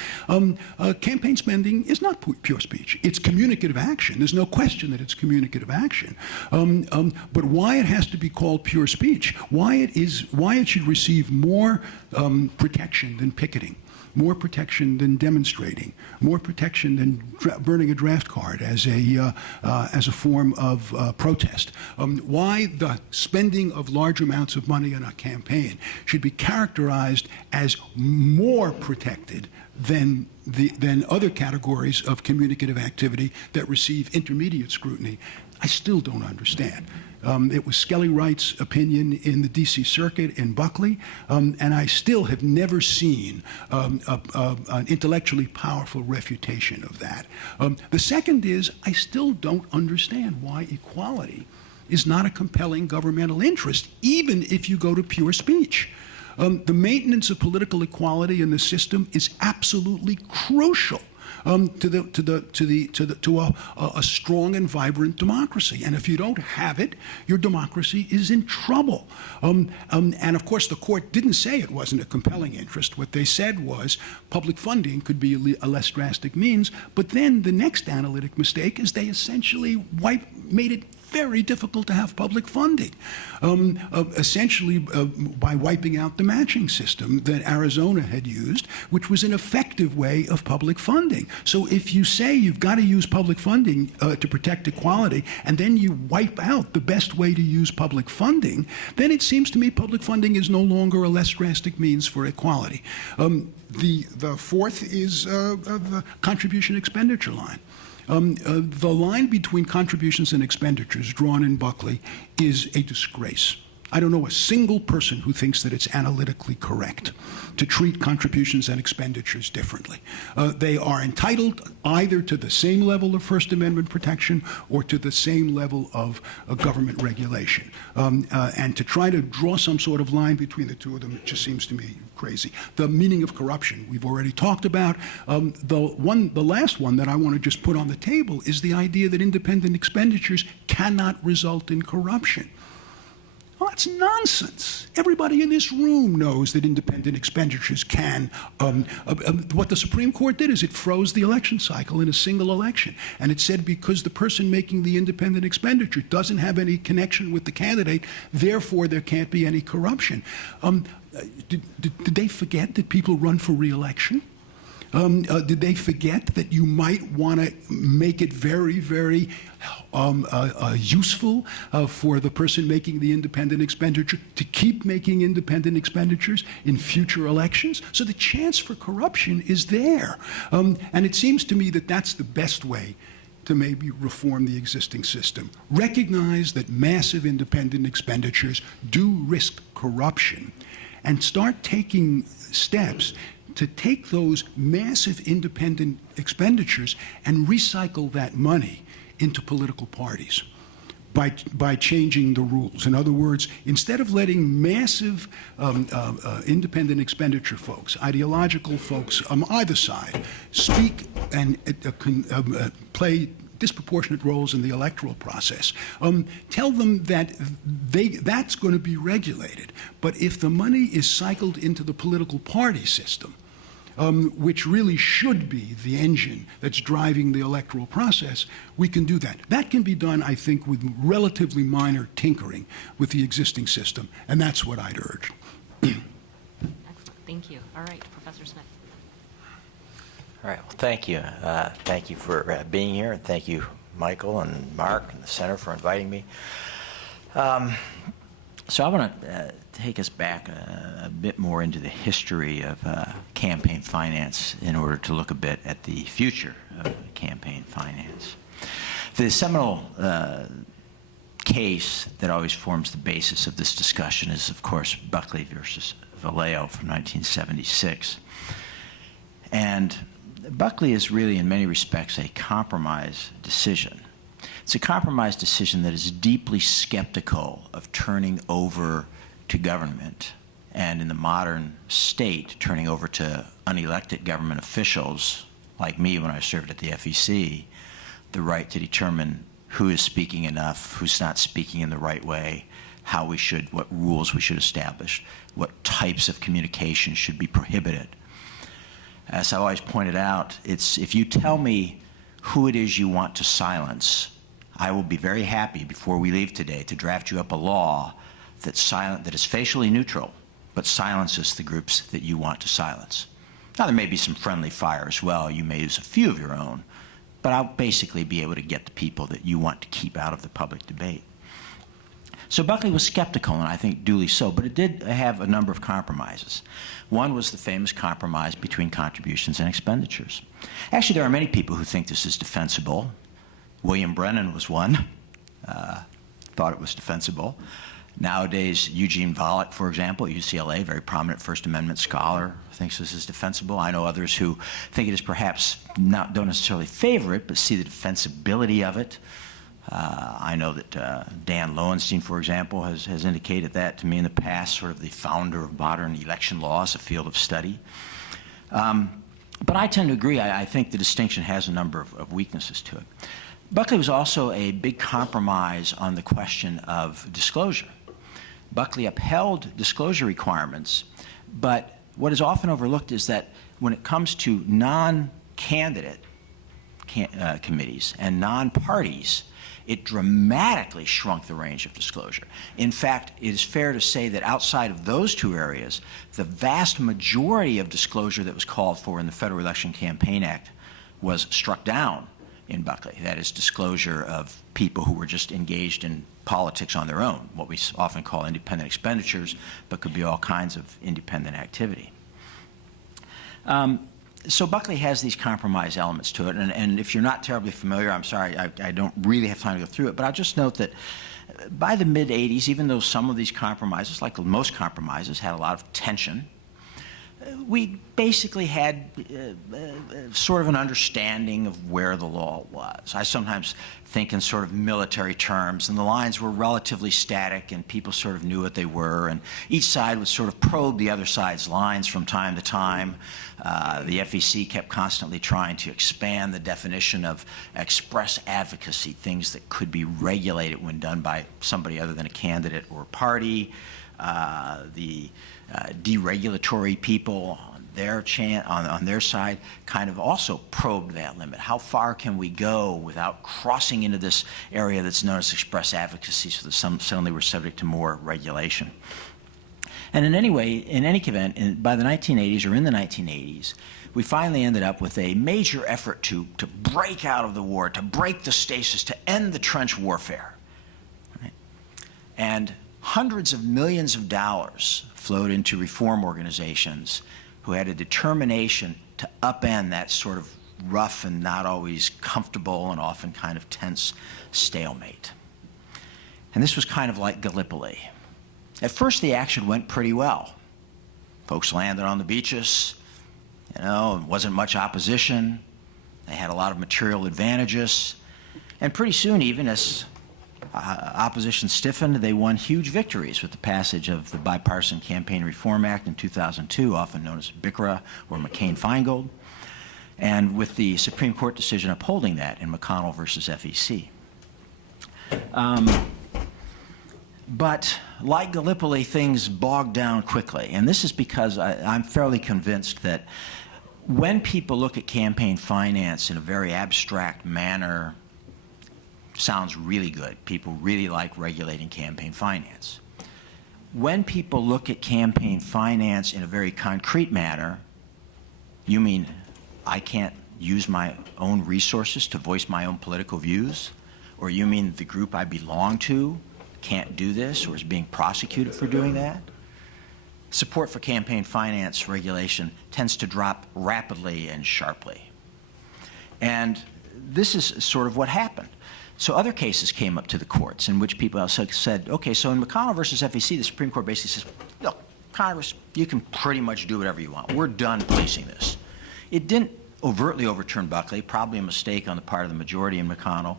Campaign spending is not pure speech. It's communicative action. There's no question that it's communicative action. But why it has to be called pure speech, why it should receive more protection than picketing, more protection than demonstrating, more protection than burning a draft card as a form of protest. Why the spending of large amounts of money on a campaign should be characterized as more protected than other categories of communicative activity that receive intermediate scrutiny, I still don't understand. It was Skelly Wright's opinion in the D.C. Circuit in Buckley, and I still have never seen an intellectually powerful refutation of that. The second is I still don't understand why equality is not a compelling governmental interest, even if you go to pure speech. The maintenance of political equality in the system is absolutely crucial to a strong and vibrant democracy. And if you don't have it, your democracy is in trouble. And of course, the court didn't say it wasn't a compelling interest. What they said was public funding could be a less drastic means. But then the next analytic mistake is they essentially made it very difficult to have public funding, essentially by wiping out the matching system that Arizona had used, which was an effective way of public funding. So if you say you've got to use public funding to protect equality, and then you wipe out the best way to use public funding, then it seems to me public funding is no longer a less drastic means for equality. The fourth is the contribution expenditure line. The line between contributions and expenditures drawn in Buckley is a disgrace. I don't know a single person who thinks that it's analytically correct to treat contributions and expenditures differently. They are entitled either to the same level of First Amendment protection or to the same level of government regulation. And to try to draw some sort of line between the two of them, it just seems to me crazy. The meaning of corruption, we've already talked about. The last one that I want to just put on the table is the idea that independent expenditures cannot result in corruption. Well, that's nonsense. Everybody in this room knows that independent expenditures can. What the Supreme Court did is it froze the election cycle in a single election. And it said because the person making the independent expenditure doesn't have any connection with the candidate, therefore there can't be any corruption. Did they forget that people run for re-election? Did they forget that you might want to make it very, very useful for the person making the independent expenditure to keep making independent expenditures in future elections? So the chance for corruption is there. And it seems to me that that's the best way to maybe reform the existing system. Recognize that massive independent expenditures do risk corruption and start taking steps to take those massive independent expenditures and recycle that money into political parties by changing the rules. In other words, instead of letting massive independent expenditure folks, ideological folks on either side, speak and play disproportionate roles in the electoral process. Tell them that that's going to be regulated. But if the money is cycled into the political party system, which really should be the engine that's driving the electoral process, we can do that. That can be done, I think, with relatively minor tinkering with the existing system, and that's what I'd urge. Excellent. Thank you. All right, Professor Smith. All right. Well, thank you. Thank you for being here, and thank you, Michael and Mark and the Center for inviting me. So I want to take us back a bit more into the history of campaign finance in order to look a bit at the future of campaign finance. The seminal case that always forms the basis of this discussion is, of course, Buckley versus Valeo from 1976. And Buckley is really, in many respects, a compromise decision. It's a compromise decision that is deeply skeptical of turning over to government, and in the modern state, turning over to unelected government officials, like me when I served at the FEC, the right to determine who is speaking enough, who's not speaking in the right way, what rules we should establish, what types of communication should be prohibited. As I always pointed out, if you tell me who it is you want to silence, I will be very happy before we leave today to draft you up a law that is facially neutral, but silences the groups that you want to silence. Now, there may be some friendly fire as well. You may use a few of your own, but I'll basically be able to get the people that you want to keep out of the public debate. So Buckley was skeptical, and I think duly so, but it did have a number of compromises. One was the famous compromise between contributions and expenditures. Actually, there are many people who think this is defensible. William Brennan was one, thought it was defensible. Nowadays, Eugene Volokh, for example, at UCLA, very prominent First Amendment scholar, thinks this is defensible. I know others who think it is perhaps don't necessarily favor it, but see the defensibility of it. I know that Dan Lowenstein, for example, has indicated that to me in the past, sort of the founder of modern election law as a field of study. But I tend to agree. I think the distinction has a number of weaknesses to it. Buckley was also a big compromise on the question of disclosure. Buckley upheld disclosure requirements, but what is often overlooked is that when it comes to non-candidate committees and non-parties, it dramatically shrunk the range of disclosure. In fact, it is fair to say that outside of those two areas, the vast majority of disclosure that was called for in the Federal Election Campaign Act was struck down in Buckley. That is, disclosure of people who were just engaged in politics on their own, what we often call independent expenditures, but could be all kinds of independent activity. So Buckley has these compromise elements to it, and if you're not terribly familiar, I'm sorry, I don't really have time to go through it, but I'll just note that by the mid-'80s, even though some of these compromises, like most compromises, had a lot of tension, we basically had sort of an understanding of where the law was. I sometimes think in sort of military terms, and the lines were relatively static, and people sort of knew what they were, and each side would sort of probe the other side's lines from time to time. The FEC kept constantly trying to expand the definition of express advocacy, things that could be regulated when done by somebody other than a candidate or party. The deregulatory people on their side kind of also probed that limit. How far can we go without crossing into this area that's known as express advocacy, so that some suddenly we're subject to more regulation? And in any event, by the 1980s or in the 1980s, we finally ended up with a major effort to break out of the war, to break the stasis, to end the trench warfare. Right? And hundreds of millions of dollars flowed into reform organizations who had a determination to upend that sort of rough and not always comfortable and often kind of tense stalemate. And this was kind of like Gallipoli. At first, the action went pretty well. Folks landed on the beaches, wasn't much opposition. They had a lot of material advantages. And pretty soon, even as opposition stiffened, they won huge victories with the passage of the Bipartisan Campaign Reform Act in 2002, often known as BICRA or McCain-Feingold, and with the Supreme Court decision upholding that in McConnell versus FEC. But like Gallipoli, things bogged down quickly, and this is because I'm fairly convinced that when people look at campaign finance in a very abstract manner, sounds really good. People really like regulating campaign finance. When people look at campaign finance in a very concrete manner, you mean I can't use my own resources to voice my own political views? Or you mean the group I belong to can't do this or is being prosecuted for doing that? Support for campaign finance regulation tends to drop rapidly and sharply. And this is sort of what happened. So other cases came up to the courts in which people also said, okay, so in McConnell versus FEC, the Supreme Court basically says, look, Congress, you can pretty much do whatever you want. We're done policing this. It didn't overtly overturn Buckley, probably a mistake on the part of the majority in McConnell,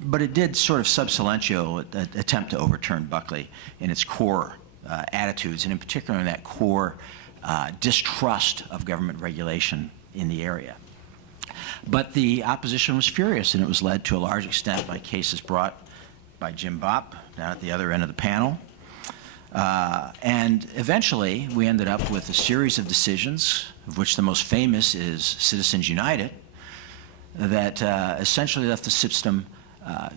but it did sort of sub silentio attempt to overturn Buckley in its core attitudes, and in particular in that core distrust of government regulation in the area. But the opposition was furious, and it was led to a large extent by cases brought by Jim Bopp down at the other end of the panel. And eventually, we ended up with a series of decisions, of which the most famous is Citizens United, that essentially left the system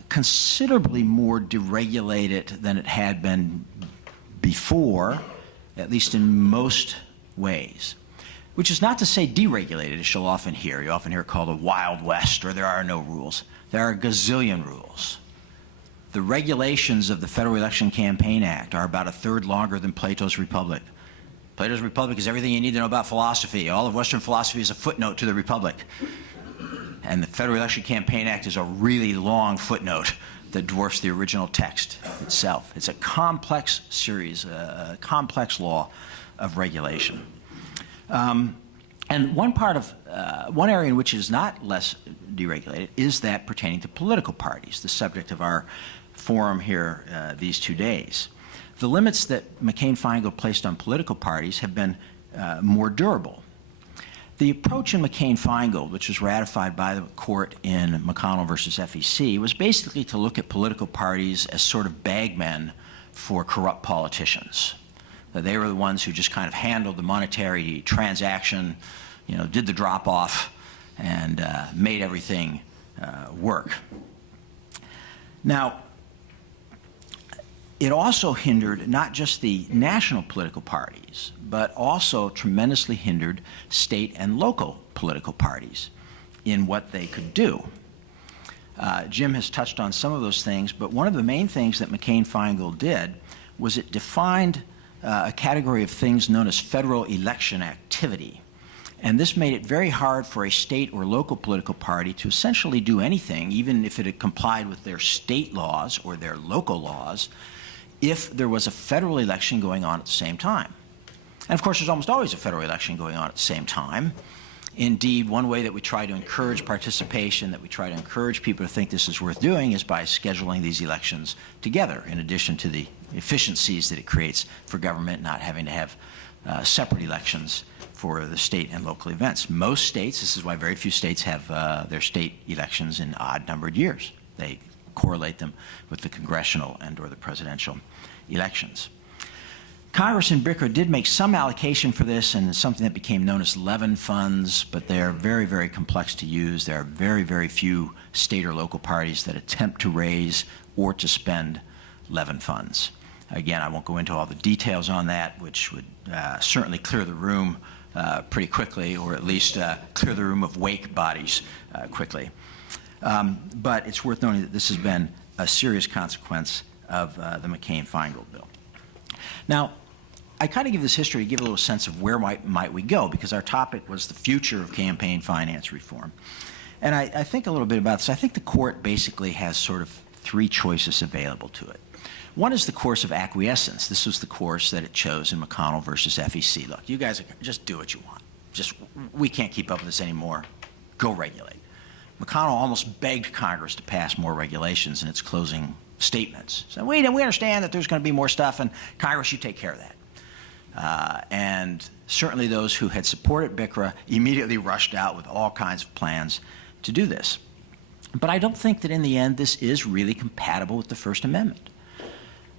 considerably more deregulated than it had been before, at least in most ways. Which is not to say deregulated, as you'll often hear. You often hear it called a Wild West, or there are no rules. There are a gazillion rules. The regulations of the Federal Election Campaign Act are about a third longer than Plato's Republic. Plato's Republic is everything you need to know about philosophy. All of Western philosophy is a footnote to the Republic. And the Federal Election Campaign Act is a really long footnote that dwarfs the original text itself. It's a complex series, a complex law of regulation. And one area in which it is not less deregulated is that pertaining to political parties, the subject of our forum here these 2 days. The limits that McCain-Feingold placed on political parties have been more durable. The approach in McCain-Feingold, which was ratified by the court in McConnell versus FEC, was basically to look at political parties as sort of bagmen for corrupt politicians. They were the ones who just kind of handled the monetary transaction, did the drop-off, and made everything work. Now, it also hindered not just the national political parties, but also tremendously hindered state and local political parties in what they could do. Jim has touched on some of those things, but one of the main things that McCain-Feingold did was it defined a category of things known as federal election activity. And this made it very hard for a state or local political party to essentially do anything, even if it had complied with their state laws or their local laws, if there was a federal election going on at the same time. And of course, there's almost always a federal election going on at the same time. Indeed, one way that we try to encourage participation, that we try to encourage people to think this is worth doing, is by scheduling these elections together, in addition to the efficiencies that it creates for government not having to have separate elections for the state and local events. Most states, this is why very few states have their state elections in odd-numbered years. They correlate them with the congressional and/or the presidential elections. Congress in BICRA did make some allocation for this, and something that became known as Levin funds, but they are very, very complex to use. There are very, very few state or local parties that attempt to raise or to spend Levin funds. Again, I won't go into all the details on that, which would certainly clear the room pretty quickly, or at least clear the room of wake bodies quickly. But it's worth noting that this has been a serious consequence of the McCain-Feingold bill. Now, I kind of give this history to give a little sense of where might we go, because our topic was the future of campaign finance reform. And I think a little bit about this. I think the court basically has sort of three choices available to it. One is the course of acquiescence. This was the course that it chose in McConnell versus FEC. Look, you guys just do what you want. We can't keep up with this anymore. Go regulate. McConnell almost begged Congress to pass more regulations in its closing statements. So we understand that there's going to be more stuff, and Congress, you take care of that. And certainly those who had supported BICRA immediately rushed out with all kinds of plans to do this. But I don't think that in the end this is really compatible with the First Amendment.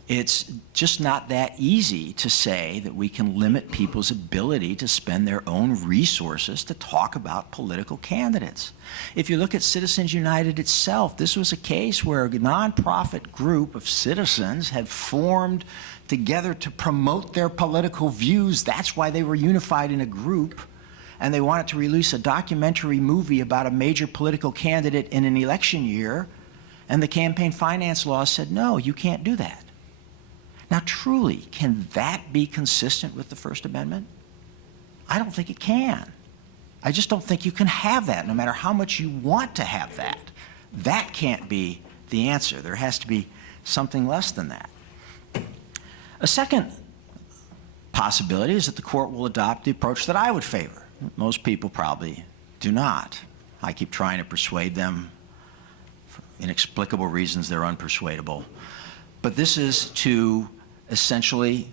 It's just not that easy to say that we can limit people's ability to spend their own resources to talk about political candidates. If you look at Citizens United itself, this was a case where a nonprofit group of citizens had formed together to promote their political views. That's why they were unified in a group. And they wanted to release a documentary movie about a major political candidate in an election year. And the campaign finance law said, no, you can't do that. Now, truly, can that be consistent with the First Amendment? I don't think it can. I just don't think you can have that, no matter how much you want to have that. That can't be the answer. There has to be something less than that. A second possibility is that the court will adopt the approach that I would favor. Most people probably do not. I keep trying to persuade them. For inexplicable reasons, they're unpersuadable. But this is to essentially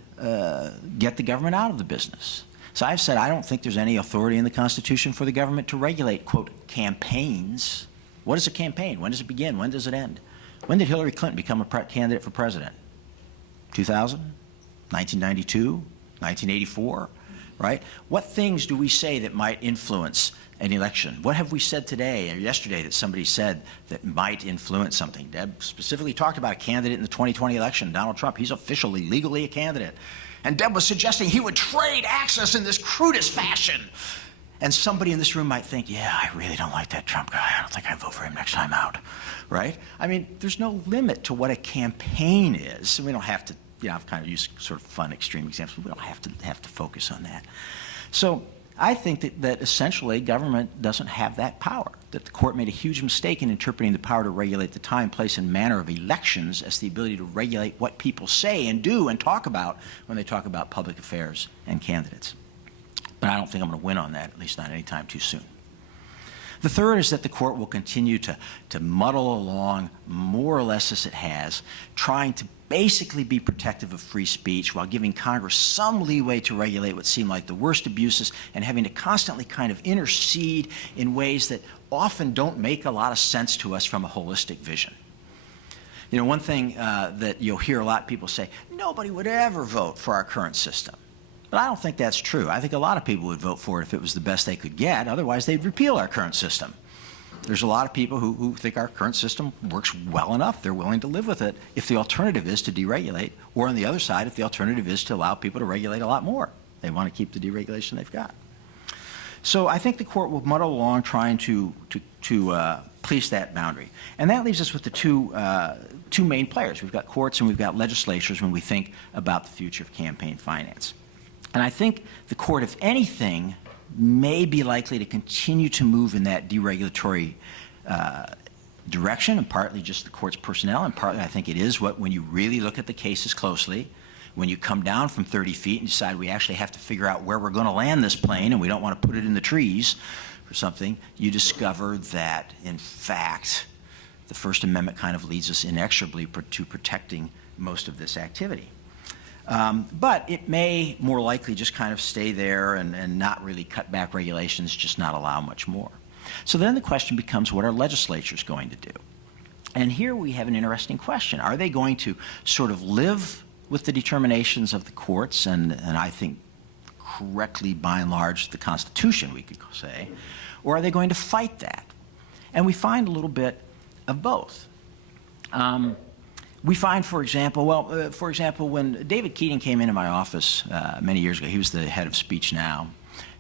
get the government out of the business. So I've said I don't think there's any authority in the Constitution for the government to regulate, quote, campaigns. What is a campaign? When does it begin? When does it end? When did Hillary Clinton become a candidate for president? 2000? 1992? 1984? Right? What things do we say that might influence an election? What have we said today or yesterday that somebody said that might influence something? Deb specifically talked about a candidate in the 2020 election, Donald Trump. He's officially, legally a candidate. And Deb was suggesting he would trade access in this crudest fashion. And somebody in this room might think, yeah, I really don't like that Trump guy. I don't think I'd vote for him next time out. Right? I mean, there's no limit to what a campaign is. We don't have to, I've kind of used sort of fun, extreme examples. We don't have to focus on that. So I think that essentially government doesn't have that power, that the court made a huge mistake in interpreting the power to regulate the time, place, and manner of elections as the ability to regulate what people say and do and talk about when they talk about public affairs and candidates. But I don't think I'm going to win on that, at least not anytime too soon. The third is that the court will continue to muddle along more or less as it has, trying to basically be protective of free speech while giving Congress some leeway to regulate what seem like the worst abuses and having to constantly kind of intercede in ways that often don't make a lot of sense to us from a holistic vision. One thing that you'll hear a lot of people say, nobody would ever vote for our current system. But I don't think that's true. I think a lot of people would vote for it if it was the best they could get. Otherwise, they'd repeal our current system. There's a lot of people who think our current system works well enough. They're willing to live with it if the alternative is to deregulate, or on the other side, if the alternative is to allow people to regulate a lot more. They want to keep the deregulation they've got. So I think the court will muddle along trying to police that boundary. And that leaves us with the two main players. We've got courts and we've got legislatures when we think about the future of campaign finance. And I think the court, if anything, may be likely to continue to move in that deregulatory direction, and partly just the court's personnel, and partly I think it is when you really look at the cases closely, when you come down from 30 feet and decide we actually have to figure out where we're going to land this plane and we don't want to put it in the trees or something, you discover that, in fact, the First Amendment kind of leads us inexorably to protecting most of this activity. But it may more likely just kind of stay there and not really cut back regulations, just not allow much more. So then the question becomes, what are legislatures going to do? And here we have an interesting question. Are they going to sort of live with the determinations of the courts, and I think correctly, by and large, the Constitution, we could say, or are they going to fight that? And we find a little bit of both. We find, for example, when David Keating came into my office many years ago, he was the head of Speech Now,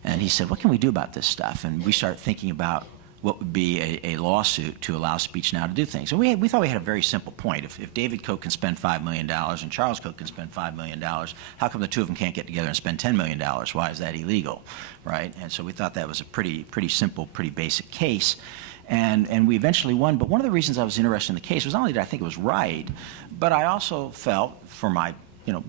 and he said, what can we do about this stuff? And we started thinking about what would be a lawsuit to allow Speech Now to do things. And we thought we had a very simple point. If David Koch can spend $5 million and Charles Koch can spend $5 million, how come the two of them can't get together and spend $10 million? Why is that illegal, right? And so we thought that was a pretty simple, pretty basic case. And we eventually won. But one of the reasons I was interested in the case was not only did I think it was right, but I also felt, for my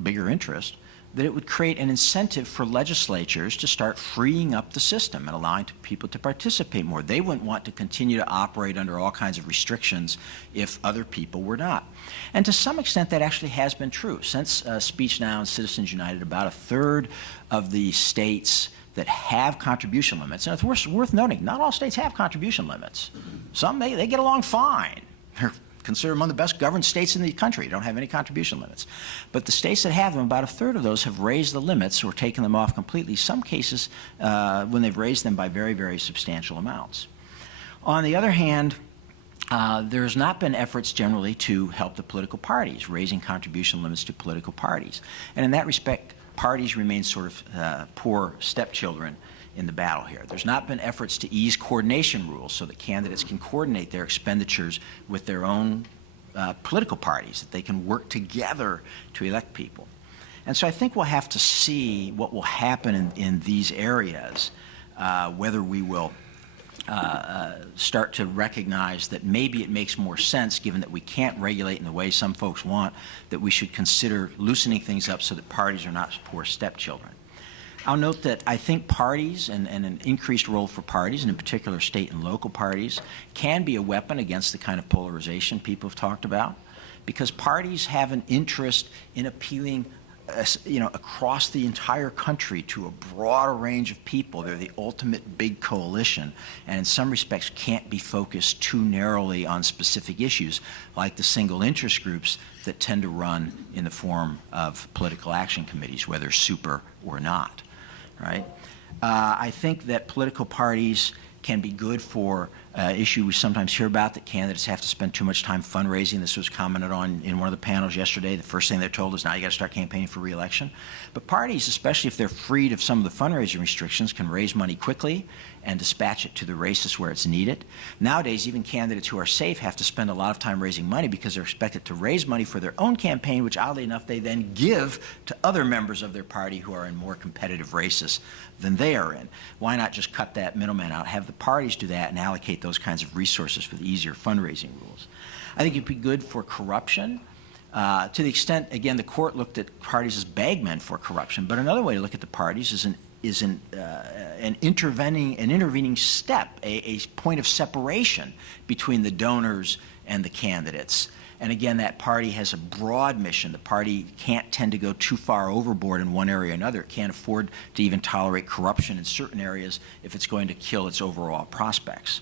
bigger interest, that it would create an incentive for legislatures to start freeing up the system and allowing people to participate more. They wouldn't want to continue to operate under all kinds of restrictions if other people were not. And to some extent, that actually has been true. Since Speech Now and Citizens United, about a third of the states that have contribution limits, and it's worth noting, not all states have contribution limits. Some, they get along fine. They're considered among the best governed states in the country, don't have any contribution limits. But the states that have them, about a third of those have raised the limits or taken them off completely. Some cases, when they've raised them by very, very substantial amounts. On the other hand, there's not been efforts generally to help the political parties, raising contribution limits to political parties. And in that respect, parties remain sort of poor stepchildren in the battle here. There's not been efforts to ease coordination rules so that candidates can coordinate their expenditures with their own political parties, that they can work together to elect people. And so I think we'll have to see what will happen in these areas, whether we will start to recognize that maybe it makes more sense, given that we can't regulate in the way some folks want, that we should consider loosening things up so that parties are not poor stepchildren. I'll note that I think parties and an increased role for parties, and in particular state and local parties, can be a weapon against the kind of polarization people have talked about, because parties have an interest in appealing across the entire country to a broader range of people. They're the ultimate big coalition, and in some respects can't be focused too narrowly on specific issues like the single interest groups that tend to run in the form of political action committees, whether super or not, right? I think that political parties can be good for issue we sometimes hear about, that candidates have to spend too much time fundraising. This was commented on in one of the panels yesterday. The first thing they're told is now you got to start campaigning for re-election. But parties, especially if they're freed of some of the fundraising restrictions, can raise money quickly and dispatch it to the races where it's needed. Nowadays, even candidates who are safe have to spend a lot of time raising money because they're expected to raise money for their own campaign, which oddly enough they then give to other members of their party who are in more competitive races than they are in. Why not just cut that middleman out, have the parties do that, and allocate those kinds of resources with easier fundraising rules? I think it'd be good for corruption. To the extent, again, the court looked at parties as bagmen for corruption, but another way to look at the parties is an intervening step, a point of separation between the donors and the candidates. And again, that party has a broad mission. The party can't tend to go too far overboard in one area or another. It can't afford to even tolerate corruption in certain areas if it's going to kill its overall prospects.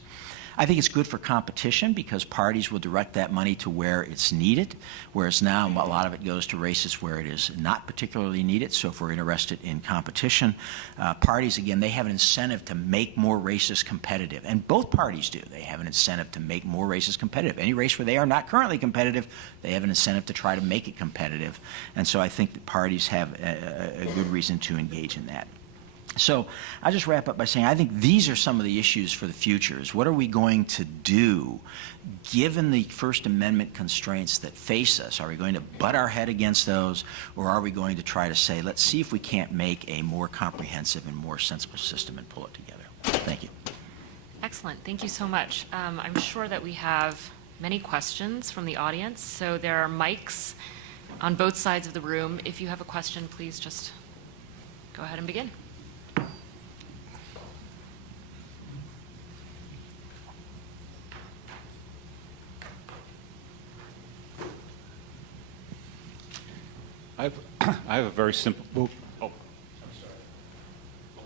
I think it's good for competition because parties will direct that money to where it's needed, whereas now a lot of it goes to races where it is not particularly needed. So if we're interested in competition, parties, again, they have an incentive to make more races competitive. And both parties do. They have an incentive to make more races competitive. Any race where they are not currently competitive, they have an incentive to try to make it competitive. And so I think that parties have a good reason to engage in that. So I'll just wrap up by saying I think these are some of the issues for the future. Is what are we going to do given the First Amendment constraints that face us? Are we going to butt our head against those, or are we going to try to say, let's see if we can't make a more comprehensive and more sensible system and pull it together? Thank you. Excellent. Thank you so much. I'm sure that we have many questions from the audience. So there are mics on both sides of the room. If you have a question, please just go ahead and begin. I have a very simple. Oh, I'm sorry.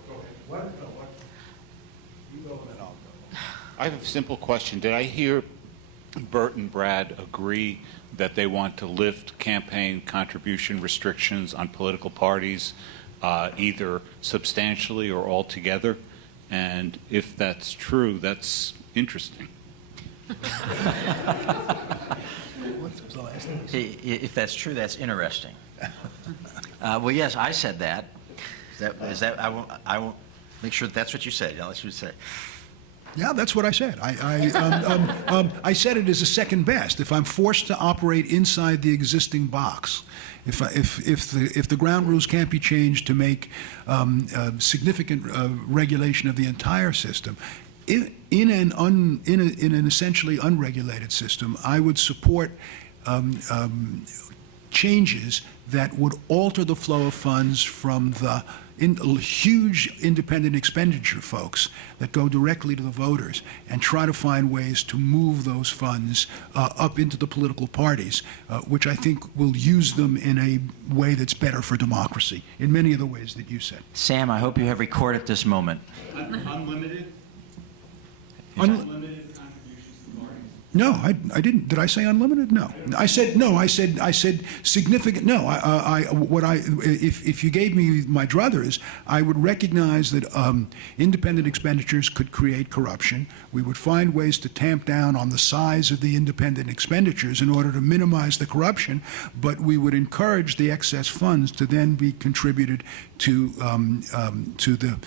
Go ahead. What? No, what? You go and then I'll go. I have a simple question. Did I hear Burt and Brad agree that they want to lift campaign contribution restrictions on political parties, either substantially or altogether? And if that's true, that's interesting. What was the last thing? If that's true, that's interesting. Well, yes, I said that. Is that I won't make sure that's what you said. That's what you say. Yeah, that's what I said. I said it as a second best. If I'm forced to operate inside the existing box, if the ground rules can't be changed to make significant regulation of the entire system, in an essentially unregulated system, I would support changes that would alter the flow of funds from the huge independent expenditure folks that go directly to the voters and try to find ways to move those funds up into the political parties, which I think will use them in a way that's better for democracy in many of the ways that you said. Sam, I hope you have recorded this moment. Unlimited? Unlimited contributions to parties? No, I didn't. Did I say unlimited? No. I said no. I said significant. No. If you gave me my druthers, I would recognize that independent expenditures could create corruption. We would find ways to tamp down on the size of the independent expenditures in order to minimize the corruption, but we would encourage the excess funds to then be contributed to the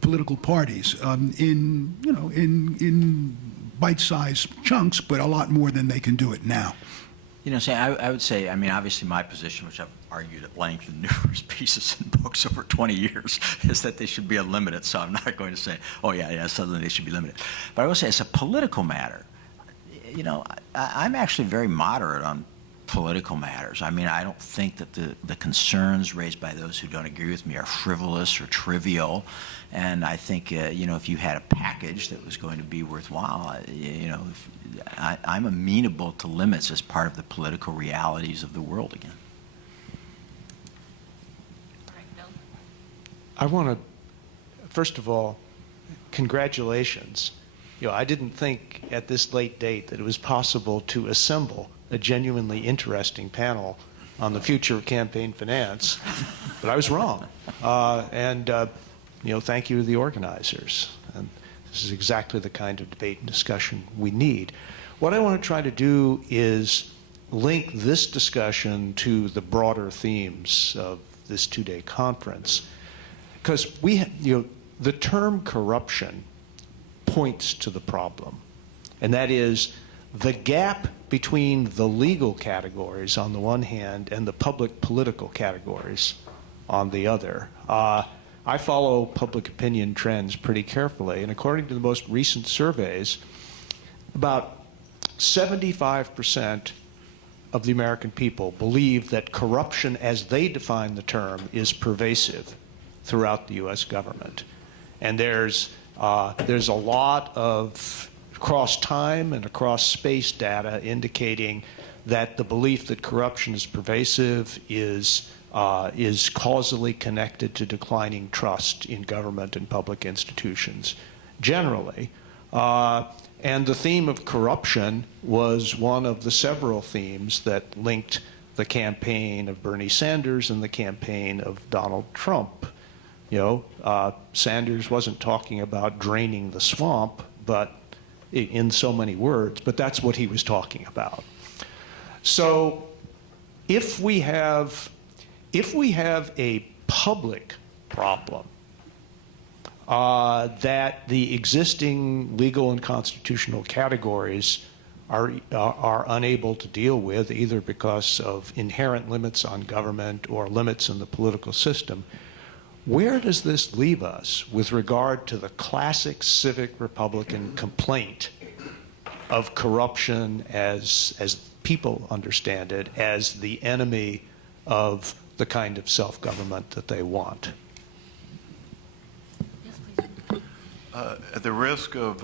political parties in bite-sized chunks, but a lot more than they can do it now. You know, I would say, I mean, obviously my position, which I've argued at length in numerous pieces and books over 20 years, is that they should be unlimited. So I'm not going to say, oh, yeah, suddenly they should be limited. But I will say, as a political matter, you know, I'm actually very moderate on political matters. I mean, I don't think that the concerns raised by those who don't agree with me are frivolous or trivial. And I think, you know, if you had a package that was going to be worthwhile, you know, I'm amenable to limits as part of the political realities of the world again. All right, Bill. I want to, first of all, congratulations. You know, I didn't think at this late date that it was possible to assemble a genuinely interesting panel on the future of campaign finance, but I was wrong. You know, thank you to the organizers. And this is exactly the kind of debate and discussion we need. What I want to try to do is link this discussion to the broader themes of this two-day conference, because the term corruption points to the problem, and that is the gap between the legal categories on the one hand and the public political categories on the other. I follow public opinion trends pretty carefully, and according to the most recent surveys, about 75% of the American people believe that corruption, as they define the term, is pervasive throughout the U.S. government. And there's a lot of across time and across space data indicating that the belief that corruption is pervasive is causally connected to declining trust in government and public institutions generally. And the theme of corruption was one of the several themes that linked the campaign of Bernie Sanders and the campaign of Donald Trump. Sanders wasn't talking about draining the swamp, but in so many words, but that's what he was talking about. So if we have a public problem that the existing legal and constitutional categories are unable to deal with, either because of inherent limits on government or limits in the political system, where does this leave us with regard to the classic civic Republican complaint of corruption as people understand it, as the enemy of the kind of self-government that they want? At the risk of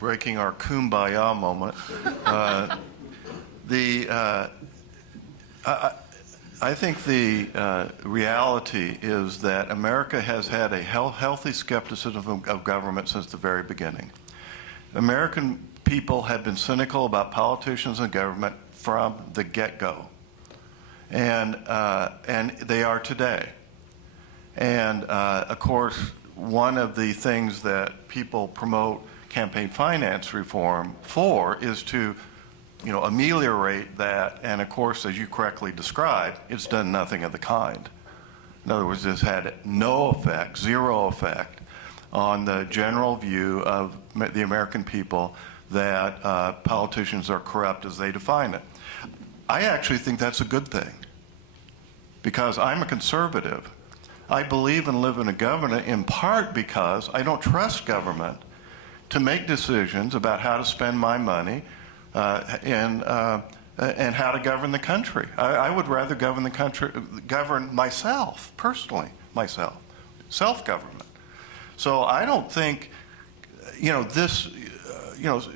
breaking our kumbaya moment, I think the reality is that America has had a healthy skepticism of government since the very beginning. American people have been cynical about politicians and government from the get-go, and they are today. And of course, one of the things that people promote campaign finance reform for is to, ameliorate that. And of course, as you correctly described, it's done nothing of the kind. In other words, it's had no effect, zero effect, on the general view of the American people that politicians are corrupt as they define it. I actually think that's a good thing, because I'm a conservative. I believe and live in a government in part because I don't trust government to make decisions about how to spend my money and how to govern the country. I would rather govern myself, personally, self-government. So I don't think,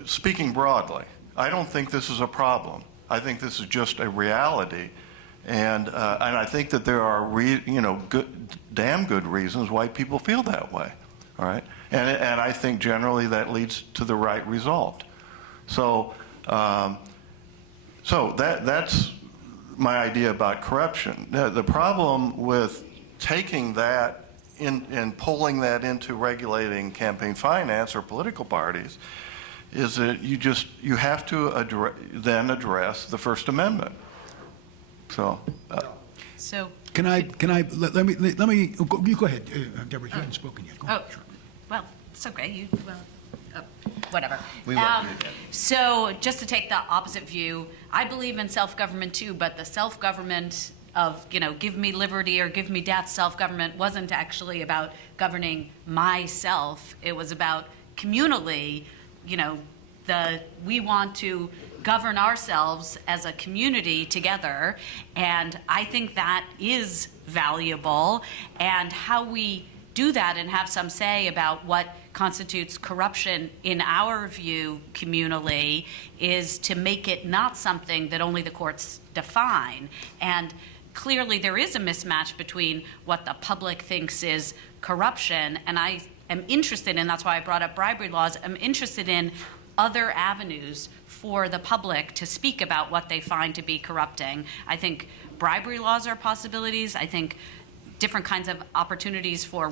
speaking broadly, I don't think this is a problem. I think this is just a reality. And I think that there are, damn good reasons why people feel that way, all right? And I think generally that leads to the right result. So, that's my idea about corruption. Now, the problem with taking that and pulling that into regulating campaign finance or political parties is that you have to then address the First Amendment. So let me you go ahead, Deborah. You haven't spoken yet. Go ahead. Sure. Well, it's okay. Whatever. We won't do that. So just to take the opposite view, I believe in self-government too, but the self-government of, give me liberty or give me death self-government wasn't actually about governing myself. It was about communally, we want to govern ourselves as a community together, and I think that is valuable. And how we do that and have some say about what constitutes corruption in our view communally is to make it not something that only the courts define. And clearly there is a mismatch between what the public thinks is corruption, and I am interested in, that's why I brought up bribery laws, I'm interested in other avenues for the public to speak about what they find to be corrupting. I think bribery laws are possibilities. I think different kinds of opportunities for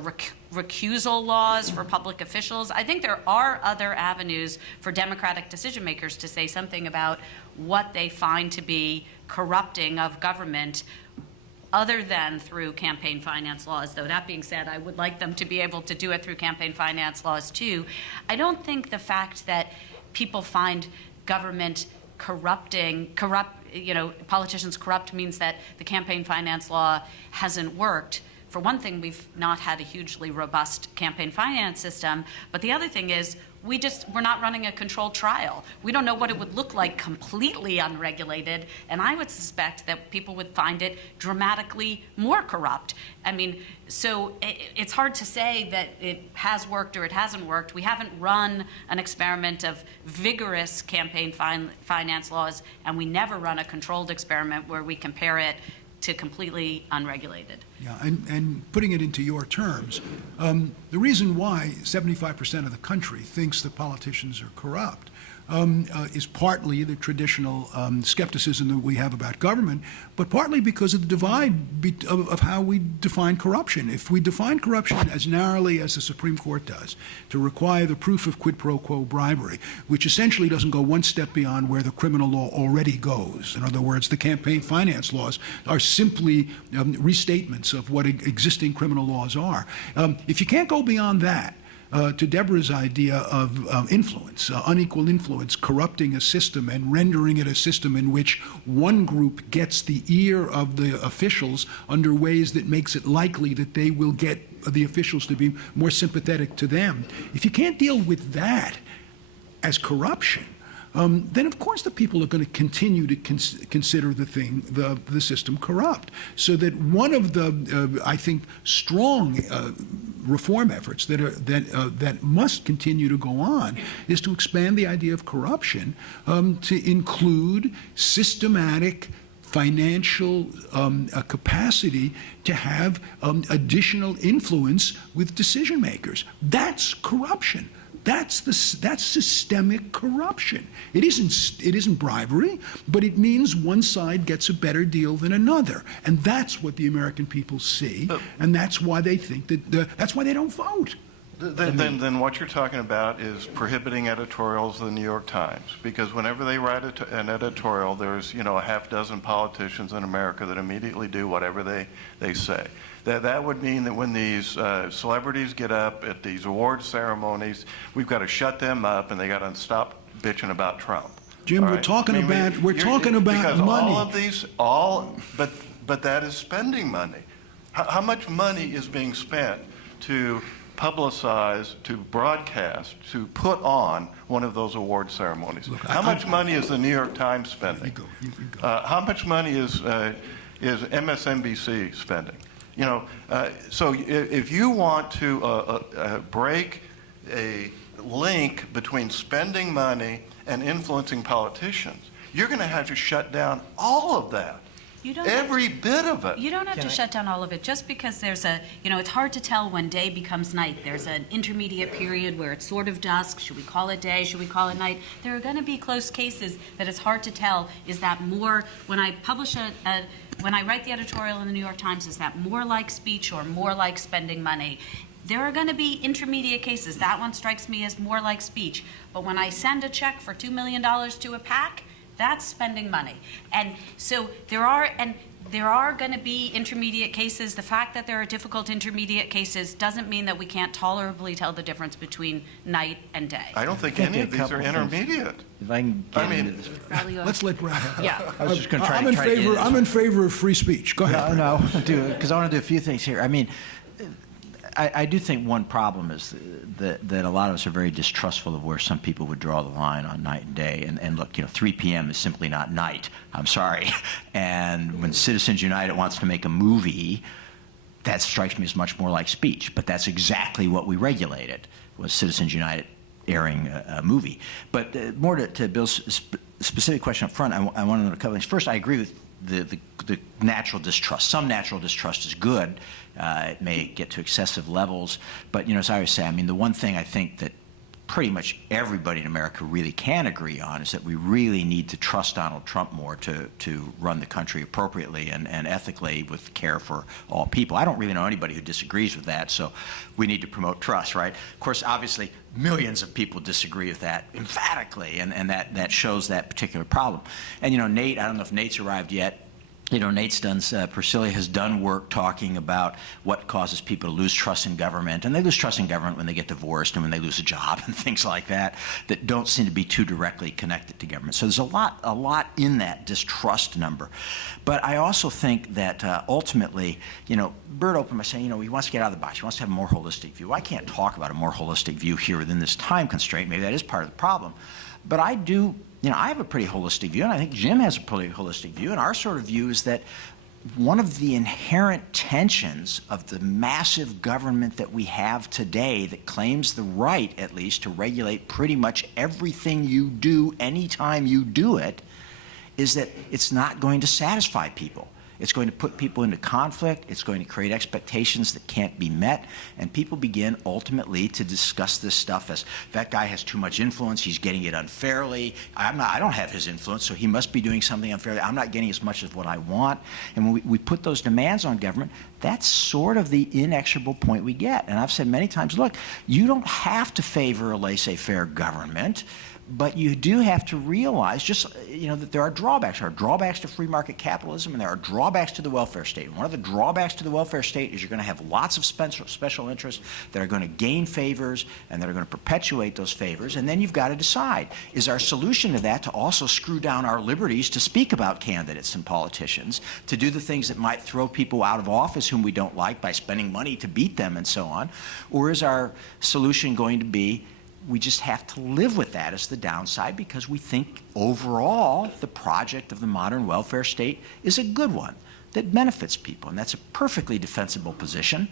recusal laws for public officials. I think there are other avenues for democratic decision makers to say something about what they find to be corrupting of government other than through campaign finance laws. Though that being said, I would like them to be able to do it through campaign finance laws too. I don't think the fact that people find government politicians corrupt means that the campaign finance law hasn't worked. For one thing, we've not had a hugely robust campaign finance system, but the other thing is we're not running a controlled trial. We don't know what it would look like completely unregulated, and I would suspect that people would find it dramatically more corrupt. I mean, so it's hard to say that it has worked or it hasn't worked. We haven't run an experiment of vigorous campaign finance laws, and we never run a controlled experiment where we compare it to completely unregulated. Yeah, and putting it into your terms, the reason why 75% of the country thinks that politicians are corrupt is partly the traditional skepticism that we have about government, but partly because of the divide of how we define corruption. If we define corruption as narrowly as the Supreme Court does, to require the proof of quid pro quo bribery, which essentially doesn't go one step beyond where the criminal law already goes. In other words, the campaign finance laws are simply restatements of what existing criminal laws are. If you can't go beyond that, to Deborah's idea of influence, unequal influence, corrupting a system and rendering it a system in which one group gets the ear of the officials under ways that makes it likely that they will get the officials to be more sympathetic to them. If you can't deal with that as corruption, then of course the people are going to continue to consider the system corrupt. So that one of the, I think, strong reform efforts that must continue to go on is to expand the idea of corruption to include systematic financial capacity to have additional influence with decision makers. That's corruption. That's systemic corruption. It isn't bribery, but it means one side gets a better deal than another, and that's what the American people see, and that's why they think that's why they don't vote. Then what you're talking about is prohibiting editorials of the New York Times, because whenever they write an editorial, there's a half dozen politicians in America that immediately do whatever they say. That would mean that when these celebrities get up at these award ceremonies, we've got to shut them up, and they got to stop bitching about Trump. Jim, All we're right? talking about because money. all of these, but that is spending money. How much money is being spent to publicize, to broadcast, to put on one of those award ceremonies? Look, how much money is the New York Times spending? You go. How much money is MSNBC spending? So if you want to break a link between spending money and influencing politicians, you're going to have to shut down all of that. Every bit of it. You don't have to shut down all of it just because there's it's hard to tell when day becomes night. There's an intermediate period where it's sort of dusk. Should we call it day? Should we call it night? There are going to be close cases that it's hard to tell. Is that more, when I publish when I write the editorial in the New York Times, is that more like speech or more like spending money? There are going to be intermediate cases. That one strikes me as more like speech. But when I send a check for $2 million to a PAC, that's spending money. And so there are going to be intermediate cases. The fact that there are difficult intermediate cases doesn't mean that we can't tolerably tell the difference between night and day. I don't think any of these are intermediate. If I can get into this. Let's let Brad have it. Yeah. I was just going to try I'm to get into this. in favor of free speech. Go ahead. No, because I want to do a few things here. I mean, I do think one problem is that a lot of us are very distrustful of where some people would draw the line on night and day. And look, 3 p.m. is simply not night. I'm sorry. And when Citizens United wants to make a movie, that strikes me as much more like speech. But that's exactly what we regulated, was Citizens United airing a movie. But more to Bill's specific question up front, I want to know a couple things. First, I agree with the natural distrust. Some natural distrust is good. It may get to excessive levels. But, as I always say, I mean, the one thing I think that pretty much everybody in America really can agree on is that we really need to trust Donald Trump more to run the country appropriately and ethically with care for all people. I don't really know anybody who disagrees with that, so we need to promote trust, right? Of course, obviously, millions of people disagree with that emphatically, and that shows that particular problem. And, Nate, I don't know if Nate's arrived yet. Nate's done, Priscilla has done work talking about what causes people to lose trust in government. And they lose trust in government when they get divorced and when they lose a job and things like that don't seem to be too directly connected to government. So there's a lot in that distrust number. But I also think that ultimately, Burt opened by saying, he wants to get out of the box. He wants to have a more holistic view. I can't talk about a more holistic view here within this time constraint. Maybe that is part of the problem. But I do. I have a pretty holistic view, and I think Jim has a pretty holistic view, and our sort of view is that one of the inherent tensions of the massive government that we have today that claims the right, at least, to regulate pretty much everything you do anytime you do it, is that it's not going to satisfy people. It's going to put people into conflict. It's going to create expectations that can't be met. And people begin ultimately to discuss this stuff as, that guy has too much influence, he's getting it unfairly. I don't have his influence, so he must be doing something unfairly. I'm not getting as much as what I want. And when we put those demands on government, that's sort of the inexorable point we get. And I've said many times, look, you don't have to favor a laissez-faire government, but you do have to realize just, that there are drawbacks. There are drawbacks to free market capitalism, and there are drawbacks to the welfare state. And one of the drawbacks to the welfare state is you're going to have lots of special interests that are going to gain favors and that are going to perpetuate those favors. And then you've got to decide, is our solution to that to also screw down our liberties to speak about candidates and politicians, to do the things that might throw people out of office whom we don't like by spending money to beat them and so on? Or is our solution going to be, we just have to live with that as the downside because we think overall the project of the modern welfare state is a good one that benefits people, and that's a perfectly defensible position.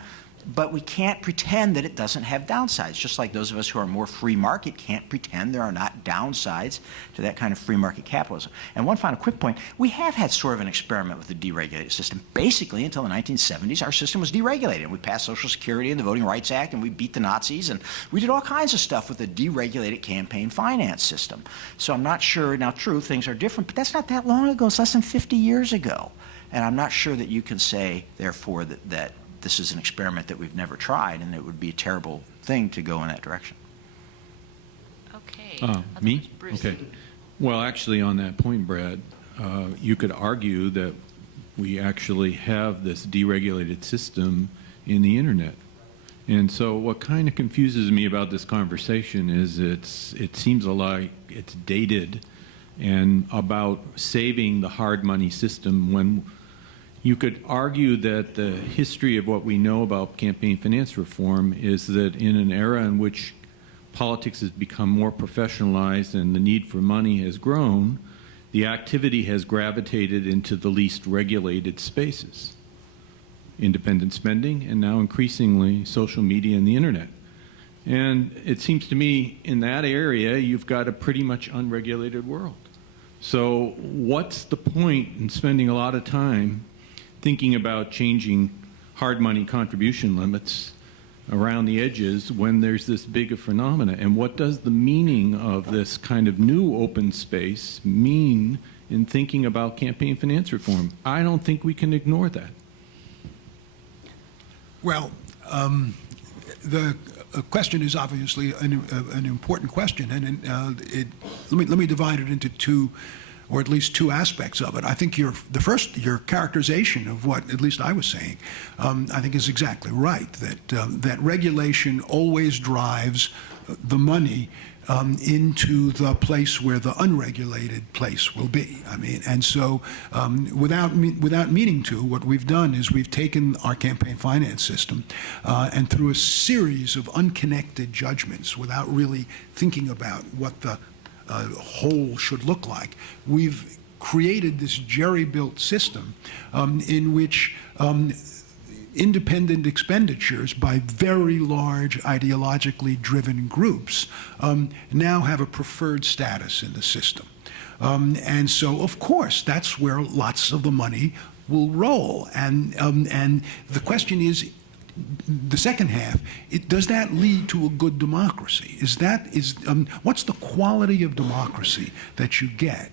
But we can't pretend that it doesn't have downsides, just like those of us who are more free market can't pretend there are not downsides to that kind of free market capitalism. And one final quick point, we have had sort of an experiment with the deregulated system. Basically, until the 1970s, our system was deregulated. We passed Social Security and the Voting Rights Act, and we beat the Nazis, and we did all kinds of stuff with the deregulated campaign finance system. So I'm not sure, now true, things are different, but that's not that long ago. It's less than 50 years ago. And I'm not sure that you can say, therefore, that this is an experiment that we've never tried, and it would be a terrible thing to go in that direction. Okay. Me? Bruce. Okay. Well, actually, on that point, Brad, you could argue that we actually have this deregulated system in the internet. And so what kind of confuses me about this conversation is it seems like it's dated and about saving the hard money system when you could argue that the history of what we know about campaign finance reform is that in an era in which politics has become more professionalized and the need for money has grown, the activity has gravitated into the least regulated spaces. Independent spending, and now increasingly social media and the internet. And it seems to me in that area, you've got a pretty much unregulated world. So what's the point in spending a lot of time thinking about changing hard money contribution limits around the edges when there's this big a phenomena? And what does the meaning of this kind of new open space mean in thinking about campaign finance reform? I don't think we can ignore that. Well, the question is obviously an important question, and let me divide it into two, or at least two aspects of it. I think your characterization of what at least I was saying, I think is exactly right. That regulation always drives the money into the place where the unregulated place will be. I mean, and so without meaning to, what we've done is we've taken our campaign finance system and through a series of unconnected judgments, without really thinking about what the whole should look like, we've created this jerry-built system in which independent expenditures by very large ideologically driven groups now have a preferred status in the system. And so, of course, that's where lots of the money will roll. And the question is, the second half, does that lead to a good democracy? What's the quality of democracy that you get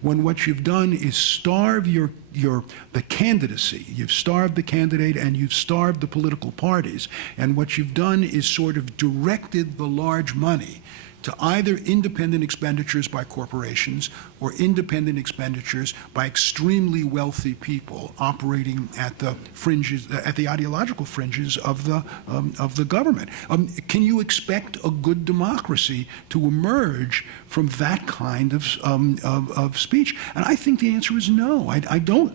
when what you've done is starve the candidacy, you've starved the candidate and you've starved the political parties, and what you've done is sort of directed the large money to either independent expenditures by corporations or independent expenditures by extremely wealthy people operating at the fringes, at the ideological fringes of the government. Can you expect a good democracy to emerge from that kind of speech? And I think the answer is no. I don't.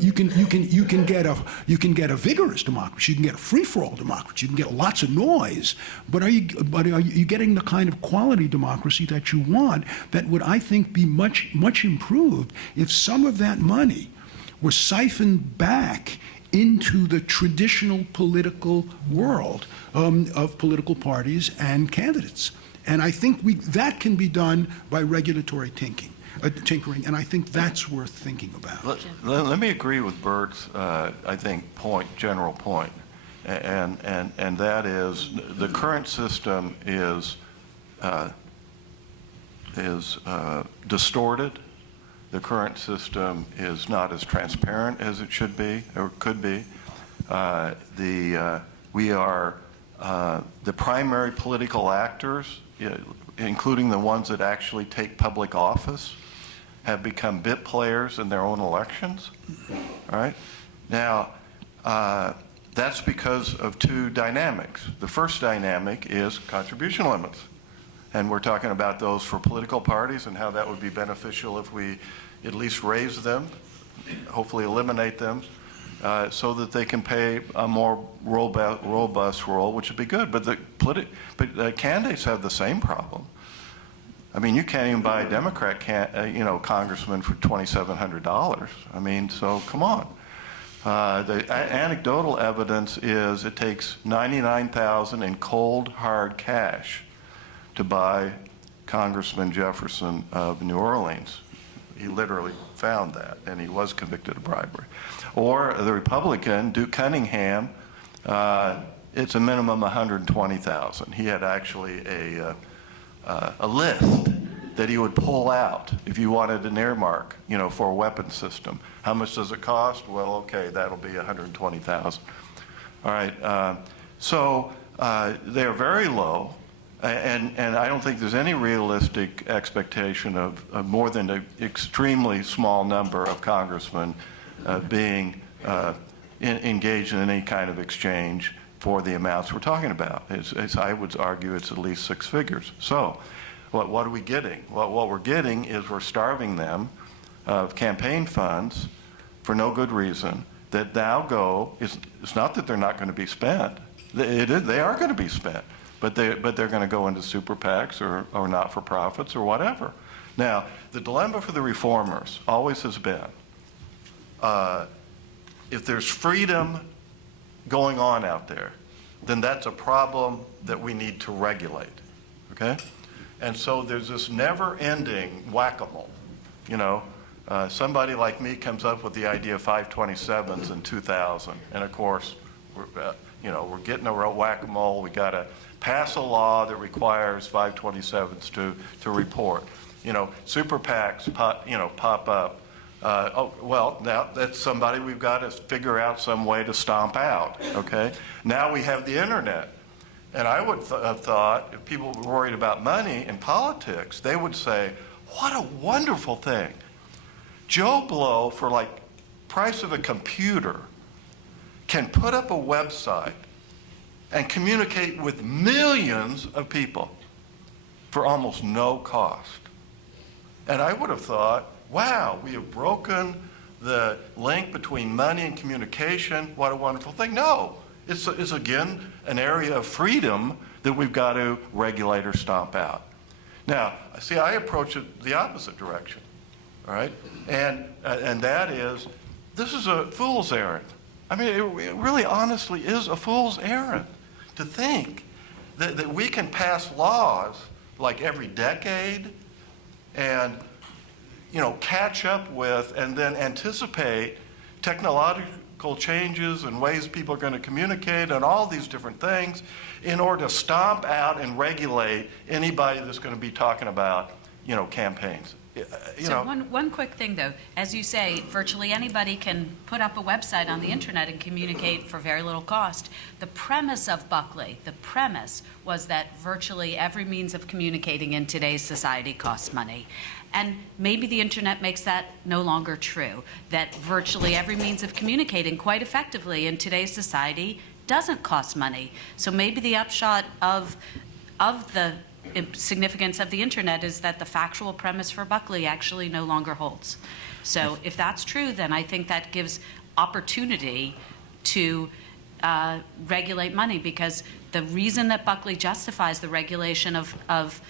You can get a vigorous democracy. You can get a free-for-all democracy. You can get lots of noise. But are you getting the kind of quality democracy that you want that would, I think, be much improved if some of that money were siphoned back into the traditional political world of political parties and candidates? And I think that can be done by regulatory thinking. tinkering, and I think that's worth thinking about. Let me agree with Burt's, I think, general point, and that is the current system is distorted. The current system is not as transparent as it should be or could be. We are the primary political actors, including the ones that actually take public office, have become bit players in their own elections. All right? Now, that's because of two dynamics. The first dynamic is contribution limits. And we're talking about those for political parties and how that would be beneficial if we at least raise them, hopefully eliminate them, so that they can play a more robust role, which would be good. But the candidates have the same problem. I mean, you can't even buy a Democrat congressman for $2,700. I mean, so come on. The anecdotal evidence is it takes $99,000 in cold, hard cash to buy Congressman Jefferson of New Orleans. He literally found that, and he was convicted of bribery. Or the Republican, Duke Cunningham, it's a minimum $120,000. He had actually a list that he would pull out if you wanted an earmark, for a weapons system. How much does it cost? Well, okay, that'll be $120,000. All right, so they're very low. And I don't think there's any realistic expectation of more than an extremely small number of congressmen being engaged in any kind of exchange for the amounts we're talking about. I would argue it's at least six figures. So what are we getting? Well, what we're getting is we're starving them of campaign funds for no good reason that now go, it's not that they're not going to be spent. They are going to be spent. But they're going to go into super PACs or not-for-profits or whatever. Now, the dilemma for the reformers always has been, if there's freedom going on out there, then that's a problem that we need to regulate, okay? And so there's this never-ending whack-a-mole. Somebody like me comes up with the idea of 527s in 2000, and of course, we're getting a whack-a-mole. We got to pass a law that requires 527s to report. Super PACs pop up. Now that's somebody we've got to figure out some way to stomp out, okay? Now we have the internet. And I would have thought if people were worried about money in politics, they would say, what a wonderful thing. Joe Blow, for like price of a computer, can put up a website and communicate with millions of people for almost no cost. And I would have thought, wow, we have broken the link between money and communication. What a wonderful thing. No, it's again an area of freedom that we've got to regulate or stomp out. Now, see, I approach it the opposite direction, all right? And that is, this is a fool's errand. I mean, it really honestly is a fool's errand to think that we can pass laws like every decade and, catch up with and then anticipate technological changes and ways people are going to communicate and all these different things in order to stomp out and regulate anybody that's going to be talking about, campaigns. So one quick thing, though. As you say, virtually anybody can put up a website on the internet and communicate for very little cost. The premise of Buckley, was that virtually every means of communicating in today's society costs money. And maybe the internet makes that no longer true, that virtually every means of communicating quite effectively in today's society doesn't cost money. So maybe the upshot of the significance of the internet is that the factual premise for Buckley actually no longer holds. So if that's true, then I think that gives opportunity to regulate money, because the reason that Buckley justifies the regulation of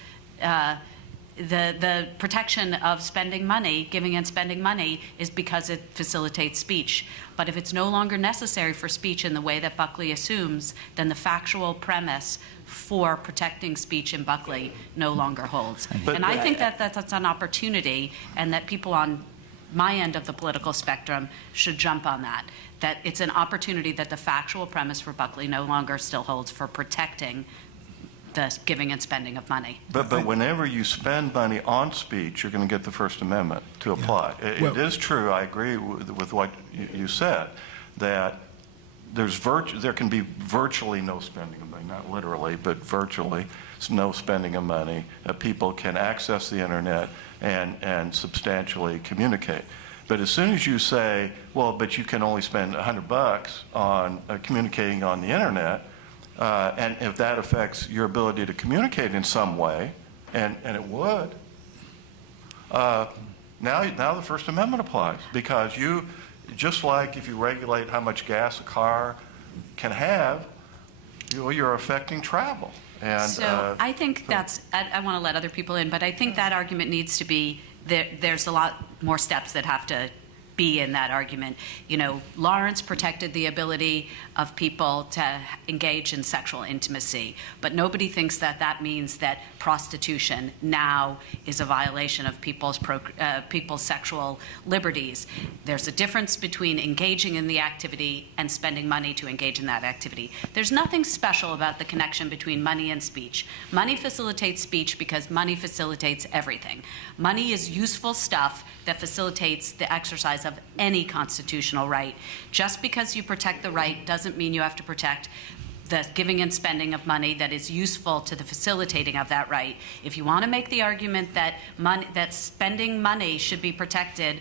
the protection of spending money, giving and spending money, is because it facilitates speech. But if it's no longer necessary for speech in the way that Buckley assumes, then the factual premise for protecting speech in Buckley no longer holds. And I think that that's an opportunity, and that people on my end of the political spectrum should jump on that. That it's an opportunity that the factual premise for Buckley no longer still holds for protecting the giving and spending of money. But whenever you spend money on speech, you're going to get the First Amendment to apply. Well, it is true, I agree with what you said, that there can be virtually no spending of money, not literally, but virtually no spending of money. People can access the internet and substantially communicate. But as soon as you say, well, but you can only spend $100 on communicating on the internet, and if that affects your ability to communicate in some way, and it would, now the First Amendment applies, because just like if you regulate how much gas a car can have, you're affecting travel. And, so I think I want to let other people in, but I think that argument needs to be, there's a lot more steps that have to be in that argument. You know, Lawrence protected the ability of people to engage in sexual intimacy, but nobody thinks that that means that prostitution now is a violation of people's sexual liberties. There's a difference between engaging in the activity and spending money to engage in that activity. There's nothing special about the connection between money and speech. Money facilitates speech because money facilitates everything. Money is useful stuff that facilitates the exercise of any constitutional right. Just because you protect the right doesn't mean you have to protect the giving and spending of money that is useful to the facilitating of that right. If you want to make the argument that spending money should be protected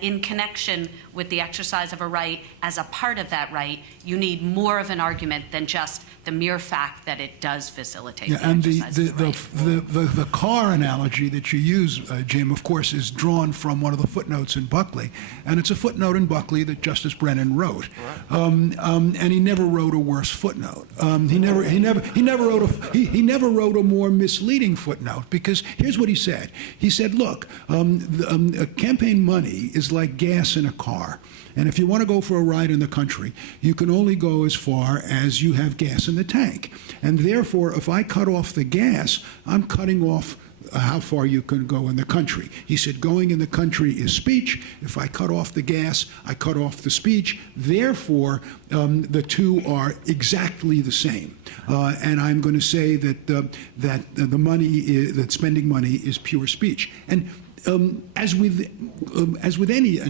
in connection with the exercise of a right as a part of that right, you need more of an argument than just the mere fact that it does facilitate the exercise of the right. The car analogy that you use, Jim, of course, is drawn from one of the footnotes in Buckley, and it's a footnote in Buckley that Justice Brennan wrote, and he never wrote a worse footnote. He never wrote a more misleading footnote, because here's what he said. He said, look, campaign money is like gas in a car. And if you want to go for a ride in the country, you can only go as far as you have gas in the tank. And therefore, if I cut off the gas, I'm cutting off how far you can go in the country. He said going in the country is speech. If I cut off the gas, I cut off the speech. Therefore, the two are exactly the same. And I'm going to say that that spending money is pure speech. And as with any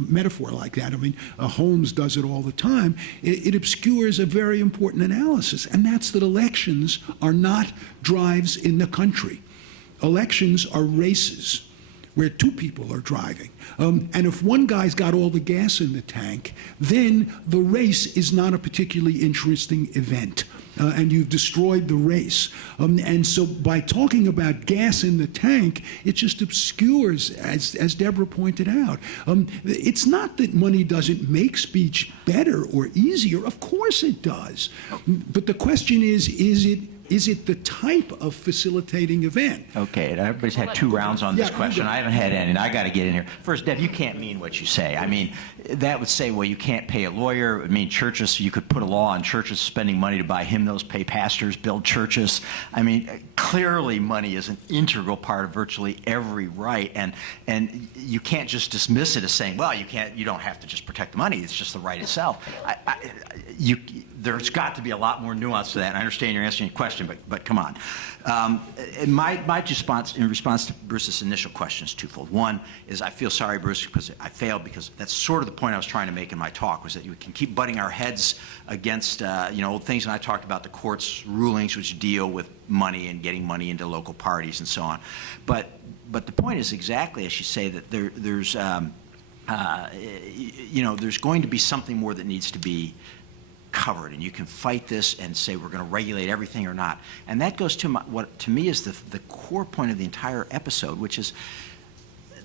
metaphor like that, I mean, Holmes does it all the time. It obscures a very important analysis, and that's that elections are not drives in the country. Elections are races where two people are driving. And if one guy's got all the gas in the tank, then the race is not a particularly interesting event. And you've destroyed the race. And so by talking about gas in the tank, it just obscures, as Deborah pointed out. It's not that money doesn't make speech better or easier. Of course it does. But the question is it the type of facilitating event? Okay, everybody's had 2 rounds on this question. I haven't had any, and I got to get in here. First, Deb, you can't mean what you say. I mean, that would say, well, you can't pay a lawyer. It would mean churches, you could put a law on churches spending money to buy hymnals, pay pastors, build churches. I mean, clearly money is an integral part of virtually every right, and you can't just dismiss it as saying, well, you don't have to just protect the money. It's just the right itself. There's got to be a lot more nuance to that. I understand you're answering a question, but come on. And my response in response to Bruce's initial question is twofold. One is I feel sorry, Bruce, because I failed, because that's sort of the point I was trying to make in my talk, was that you can keep butting our heads against old things, and I talked about the court's rulings which deal with money and getting money into local parties and so on. But the point is exactly as you say, that there's going to be something more that needs to be covered, and you can fight this and say we're going to regulate everything or not. And that goes to what to me is the core point of the entire episode, which is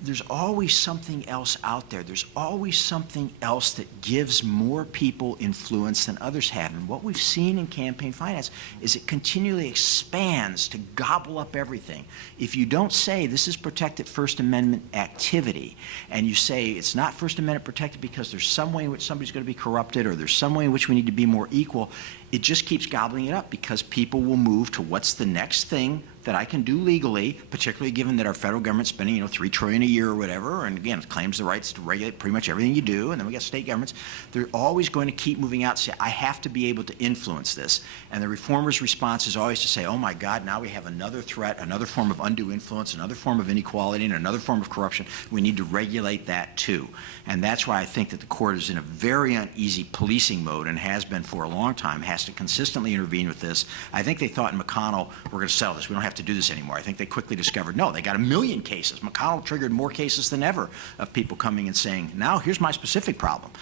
there's always something else out there. There's always something else that gives more people influence than others have. And what we've seen in campaign finance is it continually expands to gobble up everything. If you don't say this is protected First Amendment activity, and you say it's not First Amendment protected because there's some way in which somebody's going to be corrupted, or there's some way in which we need to be more equal, it just keeps gobbling it up, because people will move to what's the next thing that I can do legally, particularly given that our federal government's spending, $3 trillion a year or whatever, and again, it claims the rights to regulate pretty much everything you do, and then we got state governments. They're always going to keep moving out and say, I have to be able to influence this. And the reformers' response is always to say, oh my God, now we have another threat, another form of undue influence, another form of inequality, and another form of corruption. We need to regulate that too. And that's why I think that the court is in a very uneasy policing mode, and has been for a long time, has to consistently intervene with this. I think they thought in McConnell, we're going to settle this. We don't have to do this anymore. I think they quickly discovered, no, they got 1 million cases. McConnell triggered more cases than ever of people coming and saying, now here's my specific problem.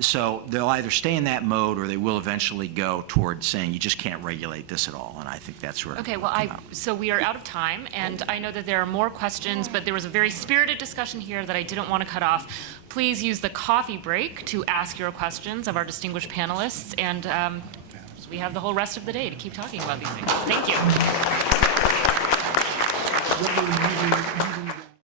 So they'll either stay in that mode, or they will eventually go toward saying you just can't regulate this at all. And I think that's where. Okay, well, so we are out of time, and I know that there are more questions, but there was a very spirited discussion here that I didn't want to cut off. Please use the coffee break to ask your questions of our distinguished panelists, and we have the whole rest of the day to keep talking about these things. Thank you.